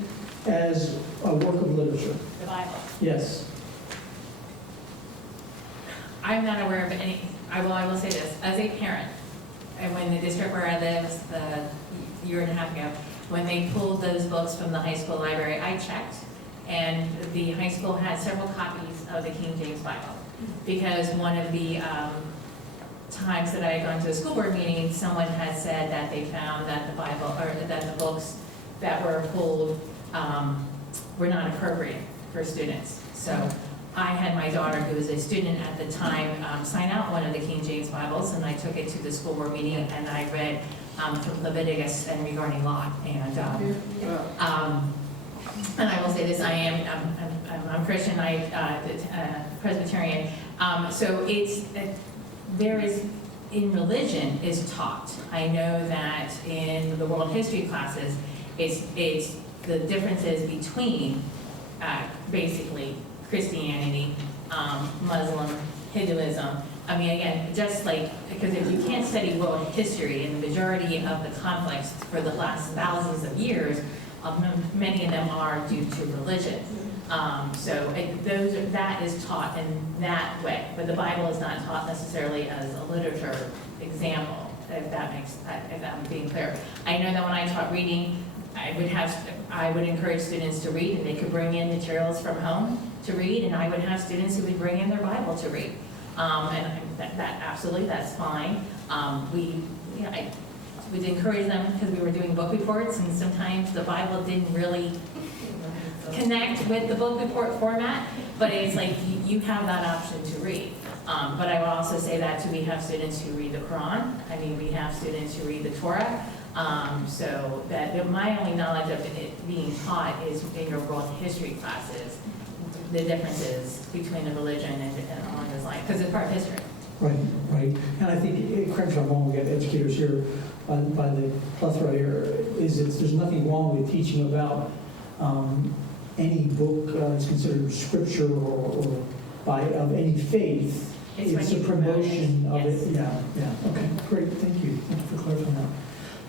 as a work of literature? The Bible. Yes. I'm not aware of any, I will say this, as a parent, and when the district where I live, a year and a half ago, when they pulled those books from the high school library, I checked, and the high school had several copies of the King James Bible, because one of the times that I had gone to a school board meeting, someone had said that they found that the Bible, or that the books that were pulled were not appropriate for students. So I had my daughter, who was a student at the time, sign out one of the King James Bibles, and I took it to the school board meeting, and I read from Leviticus and regarding Lot. And I will say this: I'm Christian, Presbyterian. So there is, in religion is taught. I know that in the world history classes, it's the differences between basically Christianity, Muslim, Hinduism. I mean, again, just like, because if you can't study world history, and the majority of the conflicts for the last thousands of years, many of them are due to religion. That is taught in that way, but the Bible is not taught necessarily as a literature example, if I'm being clear. I know that when I taught reading, I would encourage students to read, and they could bring in materials from home to read, and I would have students who would bring in their Bible to read. And that absolutely, that's fine. I would encourage them, because we were doing book reports, and sometimes the Bible didn't really connect with the book report format, but it's like you have that option to read. But I will also say that too, we have students who read the Quran. I mean, we have students who read the Torah. So that my only knowledge of it being taught is in your world history classes, the differences between the religion and along those lines, because it's part of history. Right. And I think, correct me if I'm wrong, we have educators here by the plethora here, there's nothing wrong with teaching about any book that's considered scripture or of any faith. It's a promotion of yes. it. Yeah. Okay, great. Thank you. Thank you for clarifying that.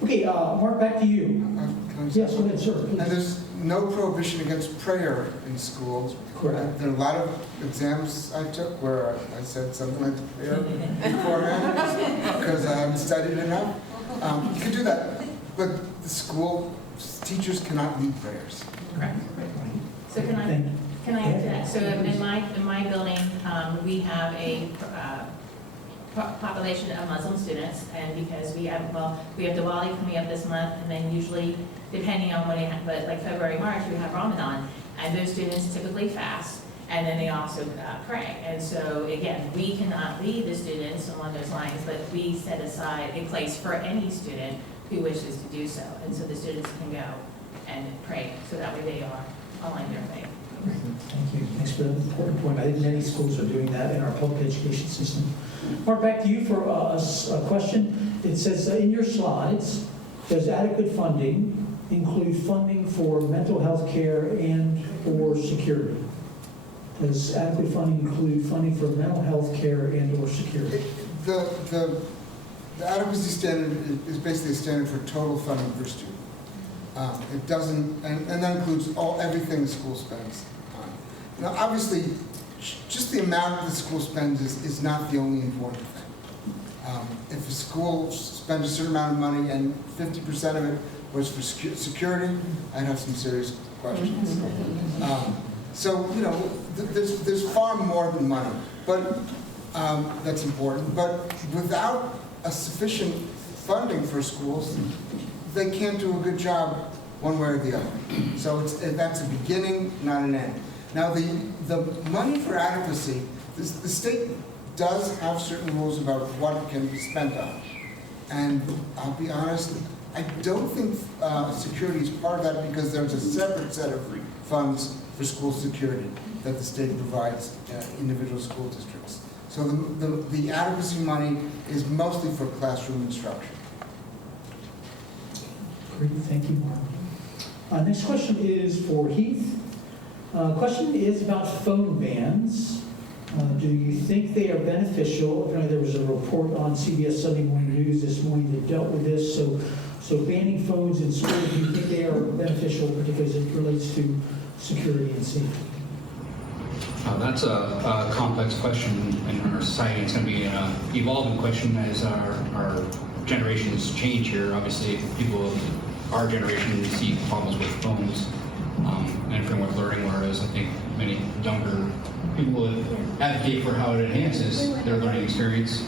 Okay, Mark, back to you. Can I say Yes, go ahead, sir. Please. And there's no prohibition against prayer in schools. Correct. There are a lot of exams I took where I said something like prayer beforehand because I haven't studied enough. You can do that, but the school teachers cannot lead prayers. Correct. So can I add to that? So in my building, we have a population of Muslim students, and because we have Diwali coming up this month, and then usually, depending on when but like February, March, we have Ramadan, and those students typically fast, and then they also pray. And so again, we cannot lead the students along those lines, but we set aside a place for any student who wishes to do so, and so the students can go and pray, so that way they are following their faith. Thank you. Thanks for that important point. I think many schools are doing that in our public education system. Mark, back to you for a question. It says in your slides, does adequate funding include funding for mental health care and or security? Does adequate funding include funding for mental health care and or security? The adequacy standard is basically a standard for total funding per student. It doesn't, and that includes everything the school spends on. Now, obviously, just the amount the school spends is not the only important thing. If a school spends a certain amount of money and 50% of it was for security, I'd have some serious questions. So, you know, there's far more than money, but that's important. But without a sufficient funding for schools, they can't do a good job one way or the other. So that's a beginning, not an end. Now, the money for advocacy, the state does have certain rules about what it can be spent on. And I'll be honest, I don't think security is part of that, because there's a separate set of funds for school security that the state provides individual school districts. So the advocacy money is mostly for classroom instruction. Great, thank you, Mark. Next question is for Heath. Question is about phone bans. Do you think they are beneficial? Apparently there was a report on CBS Sunday Morning News this morning that dealt with this. So banning phones in school, do you think they are beneficial, particularly as it relates to security and safety? That's a complex question in our society. It's going to be an evolving question as our generations change here. Obviously, people of our generation see problems with phones and framework learning, whereas I think many younger people would advocate for how it enhances their learning experience.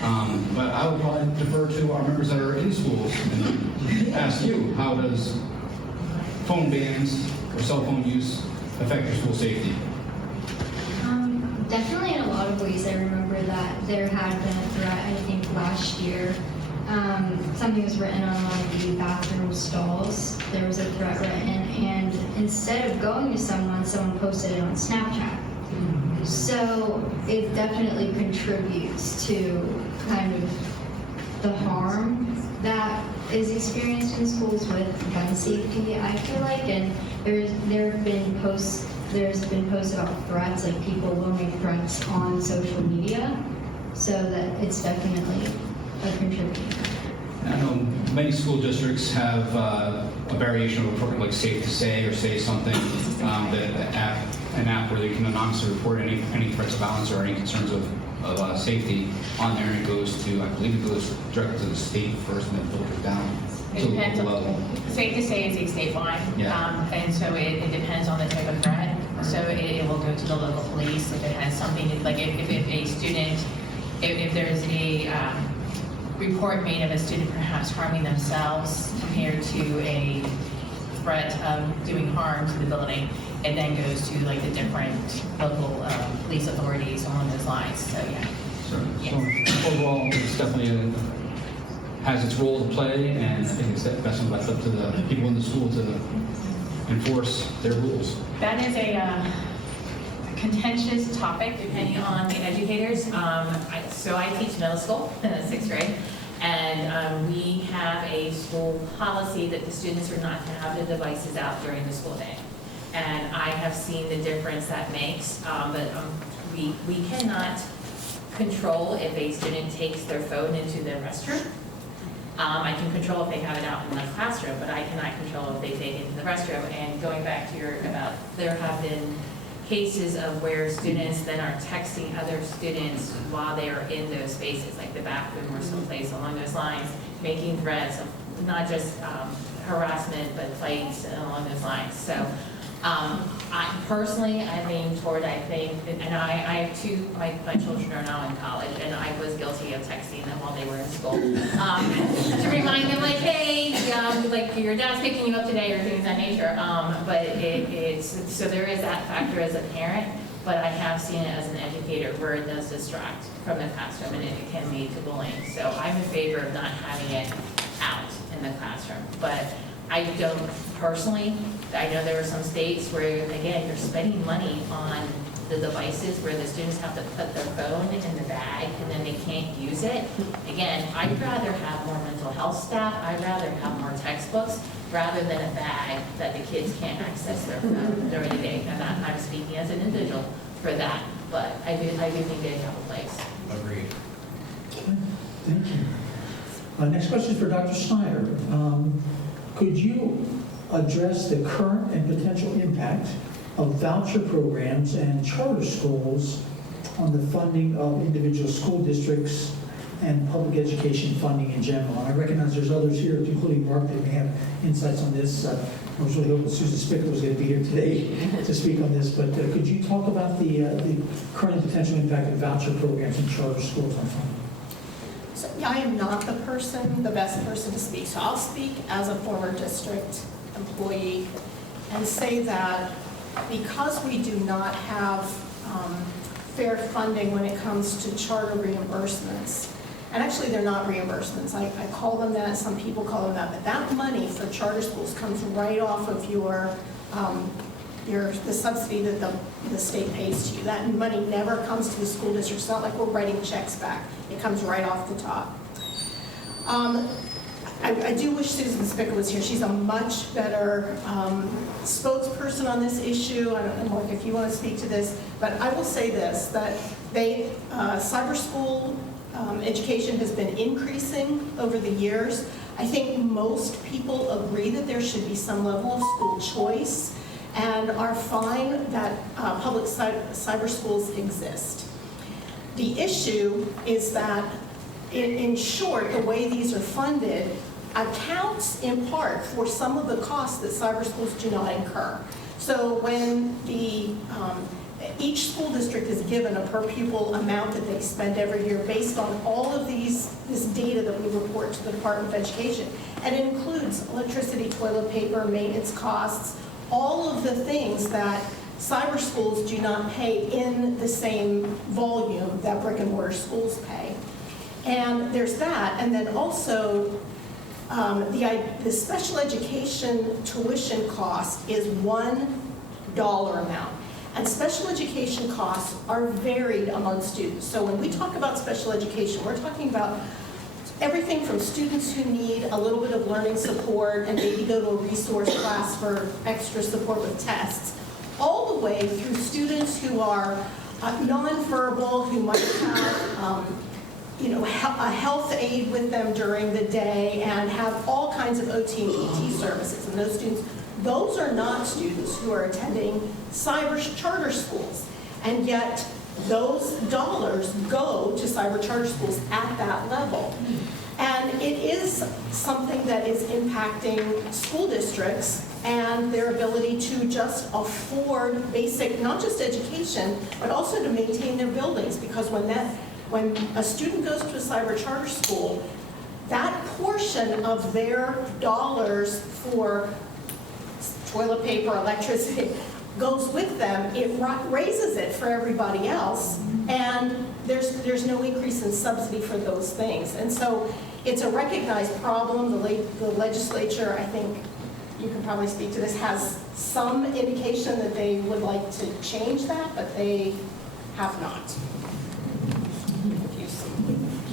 But I would probably defer to our members that are in schools and ask you, how does phone bans or cell phone use affect your school safety? Definitely in a lot of ways. I remember that there had been a threat, I think last year. Something was written on one of the bathroom stalls. There was a threat written, and instead of going to someone posted it on Snapchat. So it definitely contributes to kind of the harm that is experienced in schools with gun safety, I feel like. And there's been posts about threats, like people will make threats on social media, so that it's definitely a contributor. I know many school districts have a variation of a program like Safe to Say or Say Something, an app where they can anonymously report any threats of violence or any concerns of safety on there, and it goes to, I believe it goes directly to the state first and then filters down to the local level. Safe to Say is a statewide, and so it depends on the type of threat. So it will go to the local police if it has something, like if a student, if there's a report made of a student perhaps harming themselves compared to a threat of doing harm to the building, it then goes to like the different local police authorities along those lines. So yeah. So overall, it's definitely has its role to play, and I think it's best left up to the people in the school to enforce their rules. That is a contentious topic depending on the educators. So I teach middle school in the 6th grade, and we have a school policy that the students are not to have the devices out during the school day. And I have seen the difference that makes, but we cannot control if a student takes their phone into the restroom. I can control if they have it out in the classroom, but I cannot control if they take it in the restroom. And going back to there have been cases of where students then are texting other students while they are in those spaces, like the bathroom or someplace along those lines, making threats of not just harassment, but fights along those lines. So I personally, I lean toward, and I have two, my children are now in college, and I was guilty of texting them while they were in school. To remind them, like, hey, like your dad's picking you up today, or things of that nature. But so there is that factor as a parent, but I have seen it as an educator where it does distract from the classroom, and it can lead to bullying. So I'm in favor of not having it out in the classroom. But I don't personally, I know there are some states where, again, you're spending money on the devices where the students have to put their phone in the bag and then they can't use it. Again, I'd rather have more mental health staff. I'd rather have more textbooks rather than a bag that the kids can't access their phone during the day. And I'm speaking as an individual for that, but I do think they have a place. Agreed. Thank you. Next question is for Dr. Snyder. Could you address the current and potential impact of voucher programs and charter schools on the funding of individual school districts and public education funding in general. And I recognize there's others here, including Mark, that may have insights on this. I was really hoping Susan Spicker was going to be here today to speak on this, but could you talk about the current and potential impact of voucher programs in charter schools on funding? So, yeah, I am not the best person to speak. So I'll speak as a former district employee and say that because we do not have fair funding when it comes to charter reimbursements, and actually they're not reimbursements, I call them that, some people call them that, but that money for charter schools comes right off of the subsidy that the state pays to you. That money never comes to the school district. It's not like we're writing checks back. It comes right off the top. I do wish Susan Spicker was here. She's a much better spokesperson on this issue. I don't know, Mark, if you want to speak to this, but I will say this, that cyber school education has been increasing over the years. I think most people agree that there should be some level of school choice and are fine that public cyber schools exist. The issue is that, in short, the way these are funded accounts in part for some of the costs that cyber schools do not incur. So when each school district is given a per pupil amount that they spend every year based on all of this data that we report to the Department of Education, and it includes electricity, toilet paper, maintenance costs, all of the things that cyber schools do not pay in the same volume that brick and mortar schools pay. And there's that, and then also the special education tuition cost is $1 amount. And special education costs are varied among students. So when we talk about special education, we're talking about everything from students who need a little bit of learning support and maybe go to a resource class for extra support with tests, all the way through students who are nonverbal, who might have a health aide with them during the day and have all kinds of OT and PT services. And those are not students who are attending cyber charter schools. And yet those dollars go to cyber charter schools at that level. And it is something that is impacting school districts and their ability to just afford basic, not just education, but also to maintain their buildings. Because when a student goes to a cyber charter school, that portion of their dollars for toilet paper, electricity, goes with them. It raises it for everybody else, and there's no increase in subsidy for those things. And so it's a recognized problem. The legislature, I think you can probably speak to this, has some indication that they would like to change that, but they have not.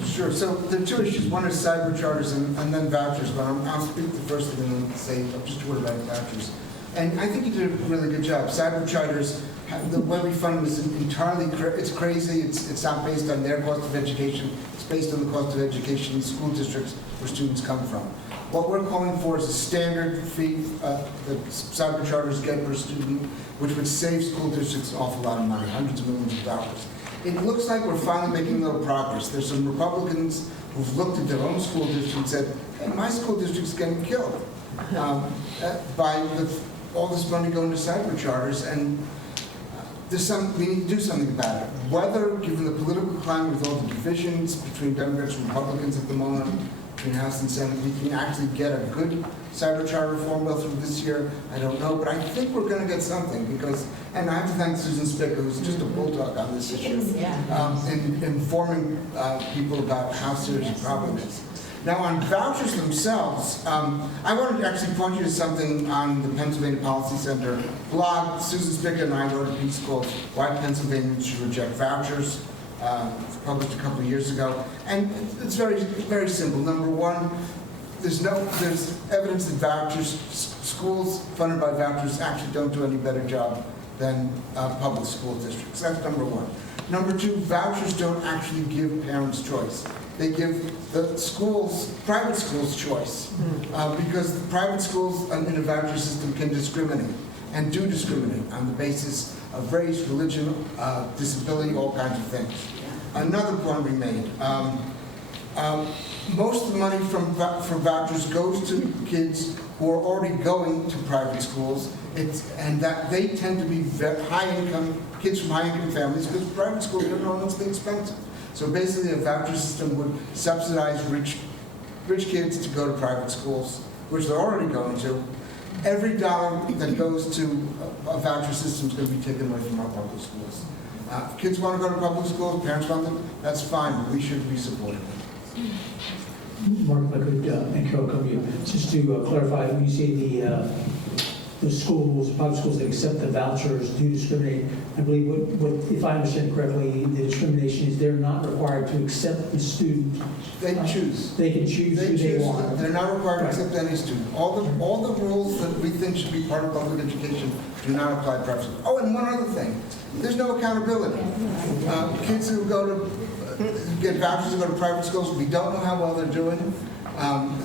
Sure, so there are two issues. One is cyber charters and then vouchers, but I'll speak the first and then say just a word about vouchers. And I think you did a really good job. Cyber charters, the way we fund them is entirely, it's crazy. It's not based on their cost of education. It's based on the cost of education in school districts where students come from. What we're calling for is a standard fee that cyber charters get per student, which would save school districts an awful lot of money, hundreds of millions of dollars. It looks like we're finally making a little progress. There's some Republicans who've looked at their own school district and said, hey, my school district's getting killed by all this money going to cyber charters, and we need to do something about it. Whether, given the political climate with all the divisions between Democrats and Republicans at the moment, between House and Senate, we can actually get a good cyber charter reform bill through this year, I don't know, but I think we're going to get something because, and I have to thank Susan Spicker, who's just a bulldog on this issue, in informing people about how serious the problem is. Now, on vouchers themselves, I wanted to actually point you to something on the Pennsylvania Policy Center blog. Susan Spicker and I wrote a piece called Why Pennsylvanians Should Reject Vouchers, published a couple of years ago. And it's very, very simple. Number one, there's evidence that vouchers, schools funded by vouchers actually don't do any better job than public school districts. That's number one. Number two, vouchers don't actually give parents choice. They give the schools, private schools, choice. Because the private schools in a voucher system can discriminate and do discriminate on the basis of race, religion, disability, all kinds of things. Another point we made, Most of the money from vouchers goes to kids who are already going to private schools, and that they tend to be high-income, kids from high-income families, because private schools are enormously expensive. So basically, a voucher system would subsidize rich kids to go to private schools, which they're already going to. Every dollar that goes to a voucher system is going to be taken away from our public schools. If kids want to go to public schools, parents want them, that's fine, but we should be supporting them. Mark, if I could, and Carol, come to you, just to clarify, when you say the schools, public schools that accept the vouchers do discriminate, I believe what, if I understand correctly, the discrimination is they're not required to accept the student. They choose. They can choose who they want. They're not required to accept any student. All the rules that we think should be part of public education do not apply to private schools. Oh, and one other thing, there's no accountability. Kids who go to get vouchers to go to private schools, we don't know how well they're doing.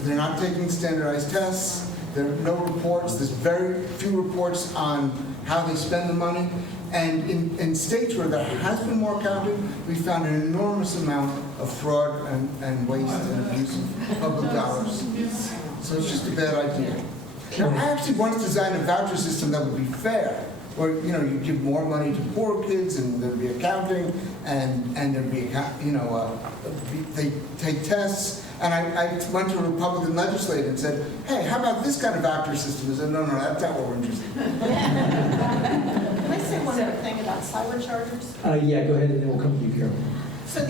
They're not taking standardized tests. There are no reports. There's very few reports on how they spend the money. And in states where there has been more accounting, we found an enormous amount of fraud and waste and abuse of public dollars. So it's just a bad idea. Now, I actually once designed a voucher system that would be fair, where you give more money to poor kids, and there'd be accounting, and there'd be they take tests. And I went to a Republican legislator and said, "Hey, how about this kind of voucher system?" He said, "No, that's not what we're interested in." Can I say one other thing about cyber charters? Yeah, go ahead, and then we'll come to you, Carol. So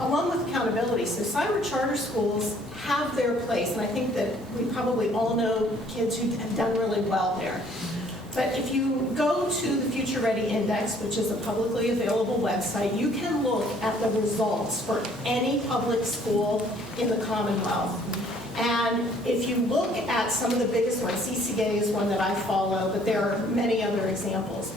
along with accountability, so cyber charter schools have their place, and I think that we probably all know kids who have done really well there. But if you go to the Future Ready Index, which is a publicly available website, you can look at the results for any public school in the Commonwealth. And if you look at some of the biggest ones, CCA is one that I follow, but there are many other examples.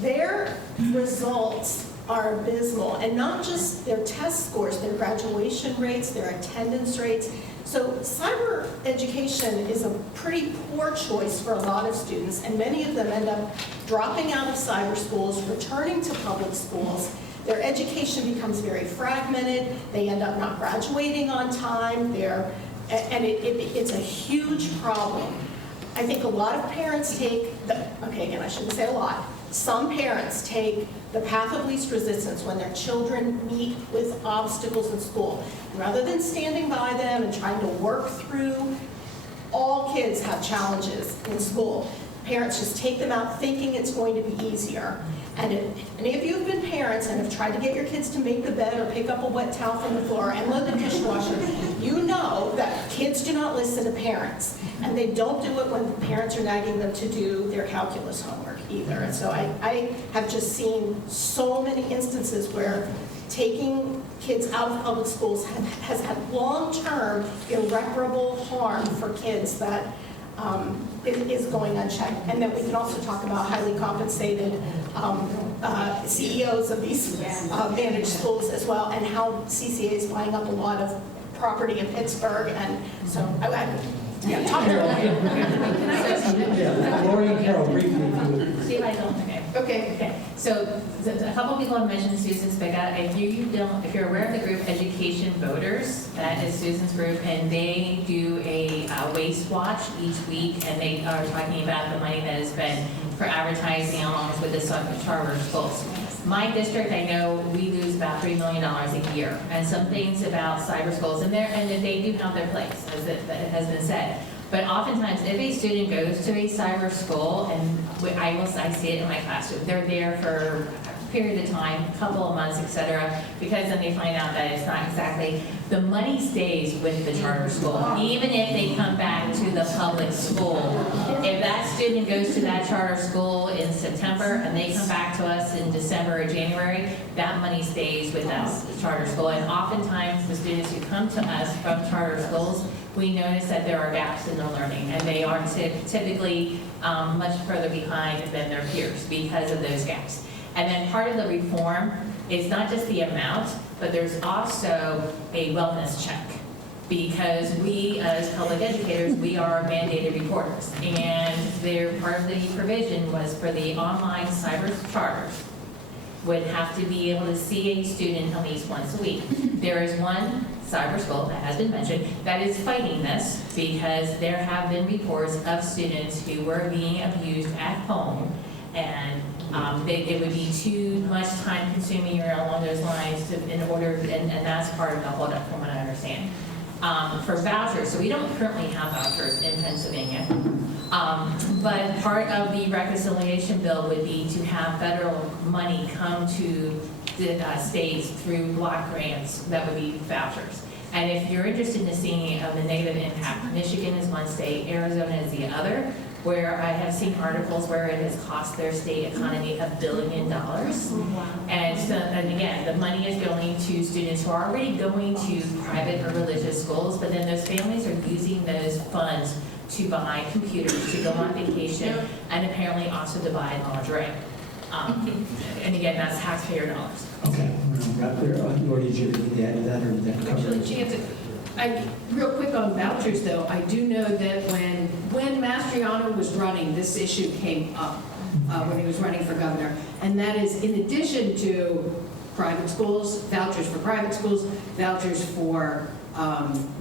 Their results are abysmal, and not just their test scores, their graduation rates, their attendance rates. So cyber education is a pretty poor choice for a lot of students, and many of them end up dropping out of cyber schools, returning to public schools. Their education becomes very fragmented. They end up not graduating on time. It's a huge problem. I think a lot of parents I shouldn't say a lot. Some parents take the path of least resistance when their children meet with obstacles in school. And rather than standing by them and trying to work through, all kids have challenges in school. Parents just take them out thinking it's going to be easier. And if any of you have been parents and have tried to get your kids to make the bed or pick up a wet towel from the floor and load the dishwasher, you know that kids do not listen to parents. And they don't do it when parents are nagging them to do their calculus homework either. And so I have just seen so many instances where taking kids out of public schools has had long-term irreparable harm for kids that is going unchecked. And then we can also talk about highly compensated CEOs of these managed schools as well, and how CCA is buying up a lot of property in Pittsburgh. And so talk to her. Yeah, Lori and Carol, briefly, if you would. See if I don't, okay. So a couple people have mentioned Susan Spiga. If you're aware of the group Education Voters, that is Susan's group, and they do a waste watch each week, and they are talking about the money that is spent for advertising along with the charter schools. My district, I know we lose about $3 million a year, and some things about cyber schools, and they do have their place, as it has been said. But oftentimes, if a student goes to a cyber school, and I see it in my classroom, they're there for a period of time, a couple of months, etc., because then they find out that it's not exactly, the money stays with the charter school, even if they come back to the public school. If that student goes to that charter school in September, and they come back to us in December or January, that money stays with us, the charter school. And oftentimes, the students who come to us from charter schools, we notice that there are gaps in their learning, and they are typically much further behind than their peers because of those gaps. And then part of the reform is not just the amount, but there's also a wellness check, because we, as public educators, we are mandated reporters, and part of the provision was for the online cyber charters. would have to be able to see a student at least once a week. There is one cyber school that has been mentioned that is fighting this because there have been reports of students who were being abused at home, and it would be too much time consuming or along those lines in order, and that's part of the holdup from what I understand. For vouchers, so we don't currently have vouchers in Pennsylvania, but part of the reconciliation bill would be to have federal money come to the states through block grants that would be vouchers. And if you're interested in seeing the negative impact, Michigan is one state, Arizona is the other, where I have seen articles where it has cost their state economy $1 billion. And so, and again, the money is going to students who are already going to private or religious schools, but then those families are using those funds to buy computers, to go on vacation, and apparently also to buy lingerie. And again, that's taxpayer dollars. Okay, we're gonna wrap there. Or did you need to add to that, or did that cover Actually, it? she has real quick on vouchers, though, I do know that when Mastriano was running, this issue came up when he was running for governor, and that is in addition to private schools, vouchers for private schools, vouchers for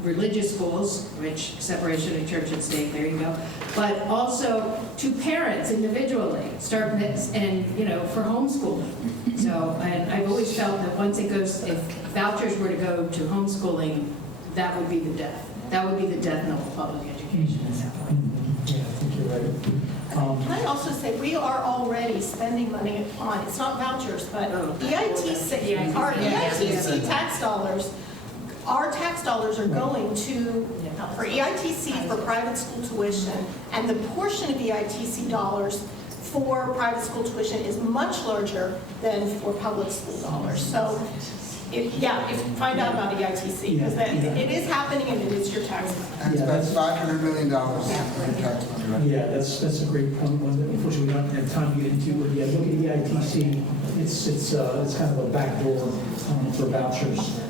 religious schools, which separation of church and state, there you go, but also to parents individually, and for homeschooling. So, and I've always felt that once it goes, if vouchers were to go to homeschooling, that would be the death. That would be the death knell of public education at that point. Yeah, I think you're right. Can I also say, we are already spending money on, it's not vouchers, but EITC, our EITC tax dollars, our tax dollars are going to, for EITC for private school tuition, and the portion of EITC dollars for private school tuition is much larger than for public school dollars. So, find out about EITC, because it is happening and it is your tax money. And it's about $500 million in tax money, right? Yeah, that's a great point, one that unfortunately we don't have time to get into, but yeah, look at EITC, it's kind of a backdoor for vouchers.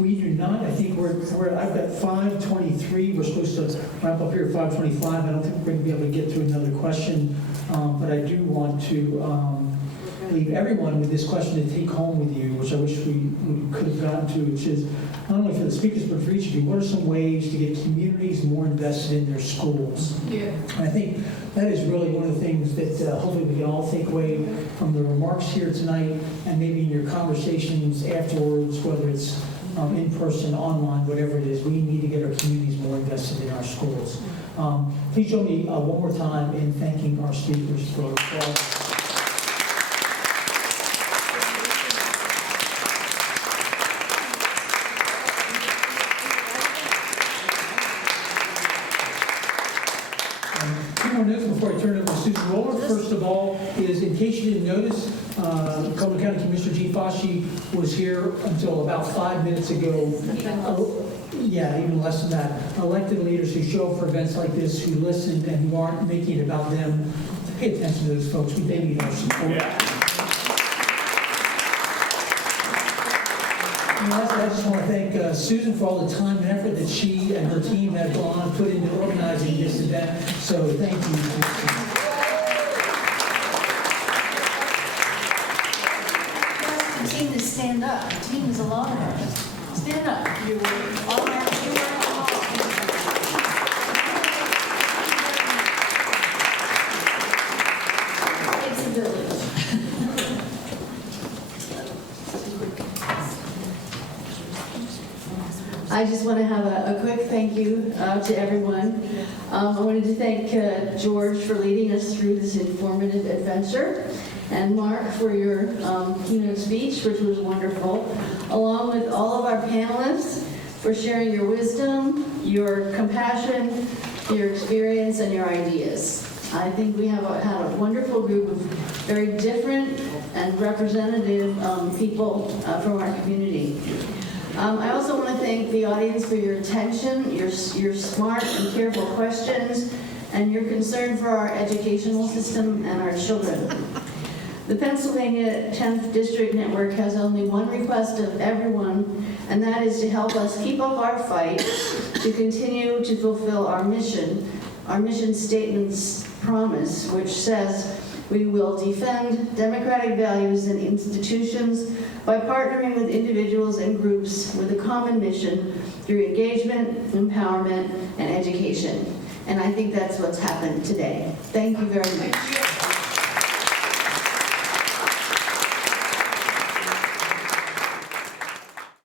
We do not, I think I've got 5:23, we're supposed to wrap up here at 5:25. I don't think we're going to be able to get to another question, but I do want to leave everyone with this question to take home with you, which I wish we could have gotten to, which is not only for the speakers, but for each of you, what are some ways to get communities more invested in their schools? Yeah. And I think that is really one of the things that hopefully we can all take away from the remarks here tonight, and maybe in your conversations afterwards, whether it's in person, online, whatever it is, we need to get our communities more invested in our schools. Please join me one more time in thanking our speakers for Two more notes before I turn it over to Susan Roller. First of all, is in case you didn't notice, Cumberland County Commissioner Gene Fauci was here until about 5 minutes ago. Yeah, even less than that. Elected leaders who show up for events like this, who listen and who aren't making it about them, pay attention to those folks. They need our support. Yeah. And lastly, I just want to thank Susan for all the time and effort that she and her team have gone and put into organizing this event. So thank you, Susan. The team to stand up. The team is a lot of us. Stand up. All our It's a village. I just want to have a quick thank you to everyone. I wanted to thank George for leading us through this informative adventure, and Mark for your keynote speech, which was wonderful, along with all of our panelists for sharing your wisdom, your compassion, your experience, and your ideas. I think we have had a wonderful group of very different and representative people from our community. I also want to thank the audience for your attention, your smart and careful questions, and your concern for our educational system and our children. The Pennsylvania 10th District Network has only one request of everyone, and that is to help us keep up our fight to continue to fulfill our mission statement's promise, which says, We will defend democratic values and institutions by partnering with individuals and groups with a common mission through engagement, empowerment, and education. And I think that's what's happened today. Thank you very much.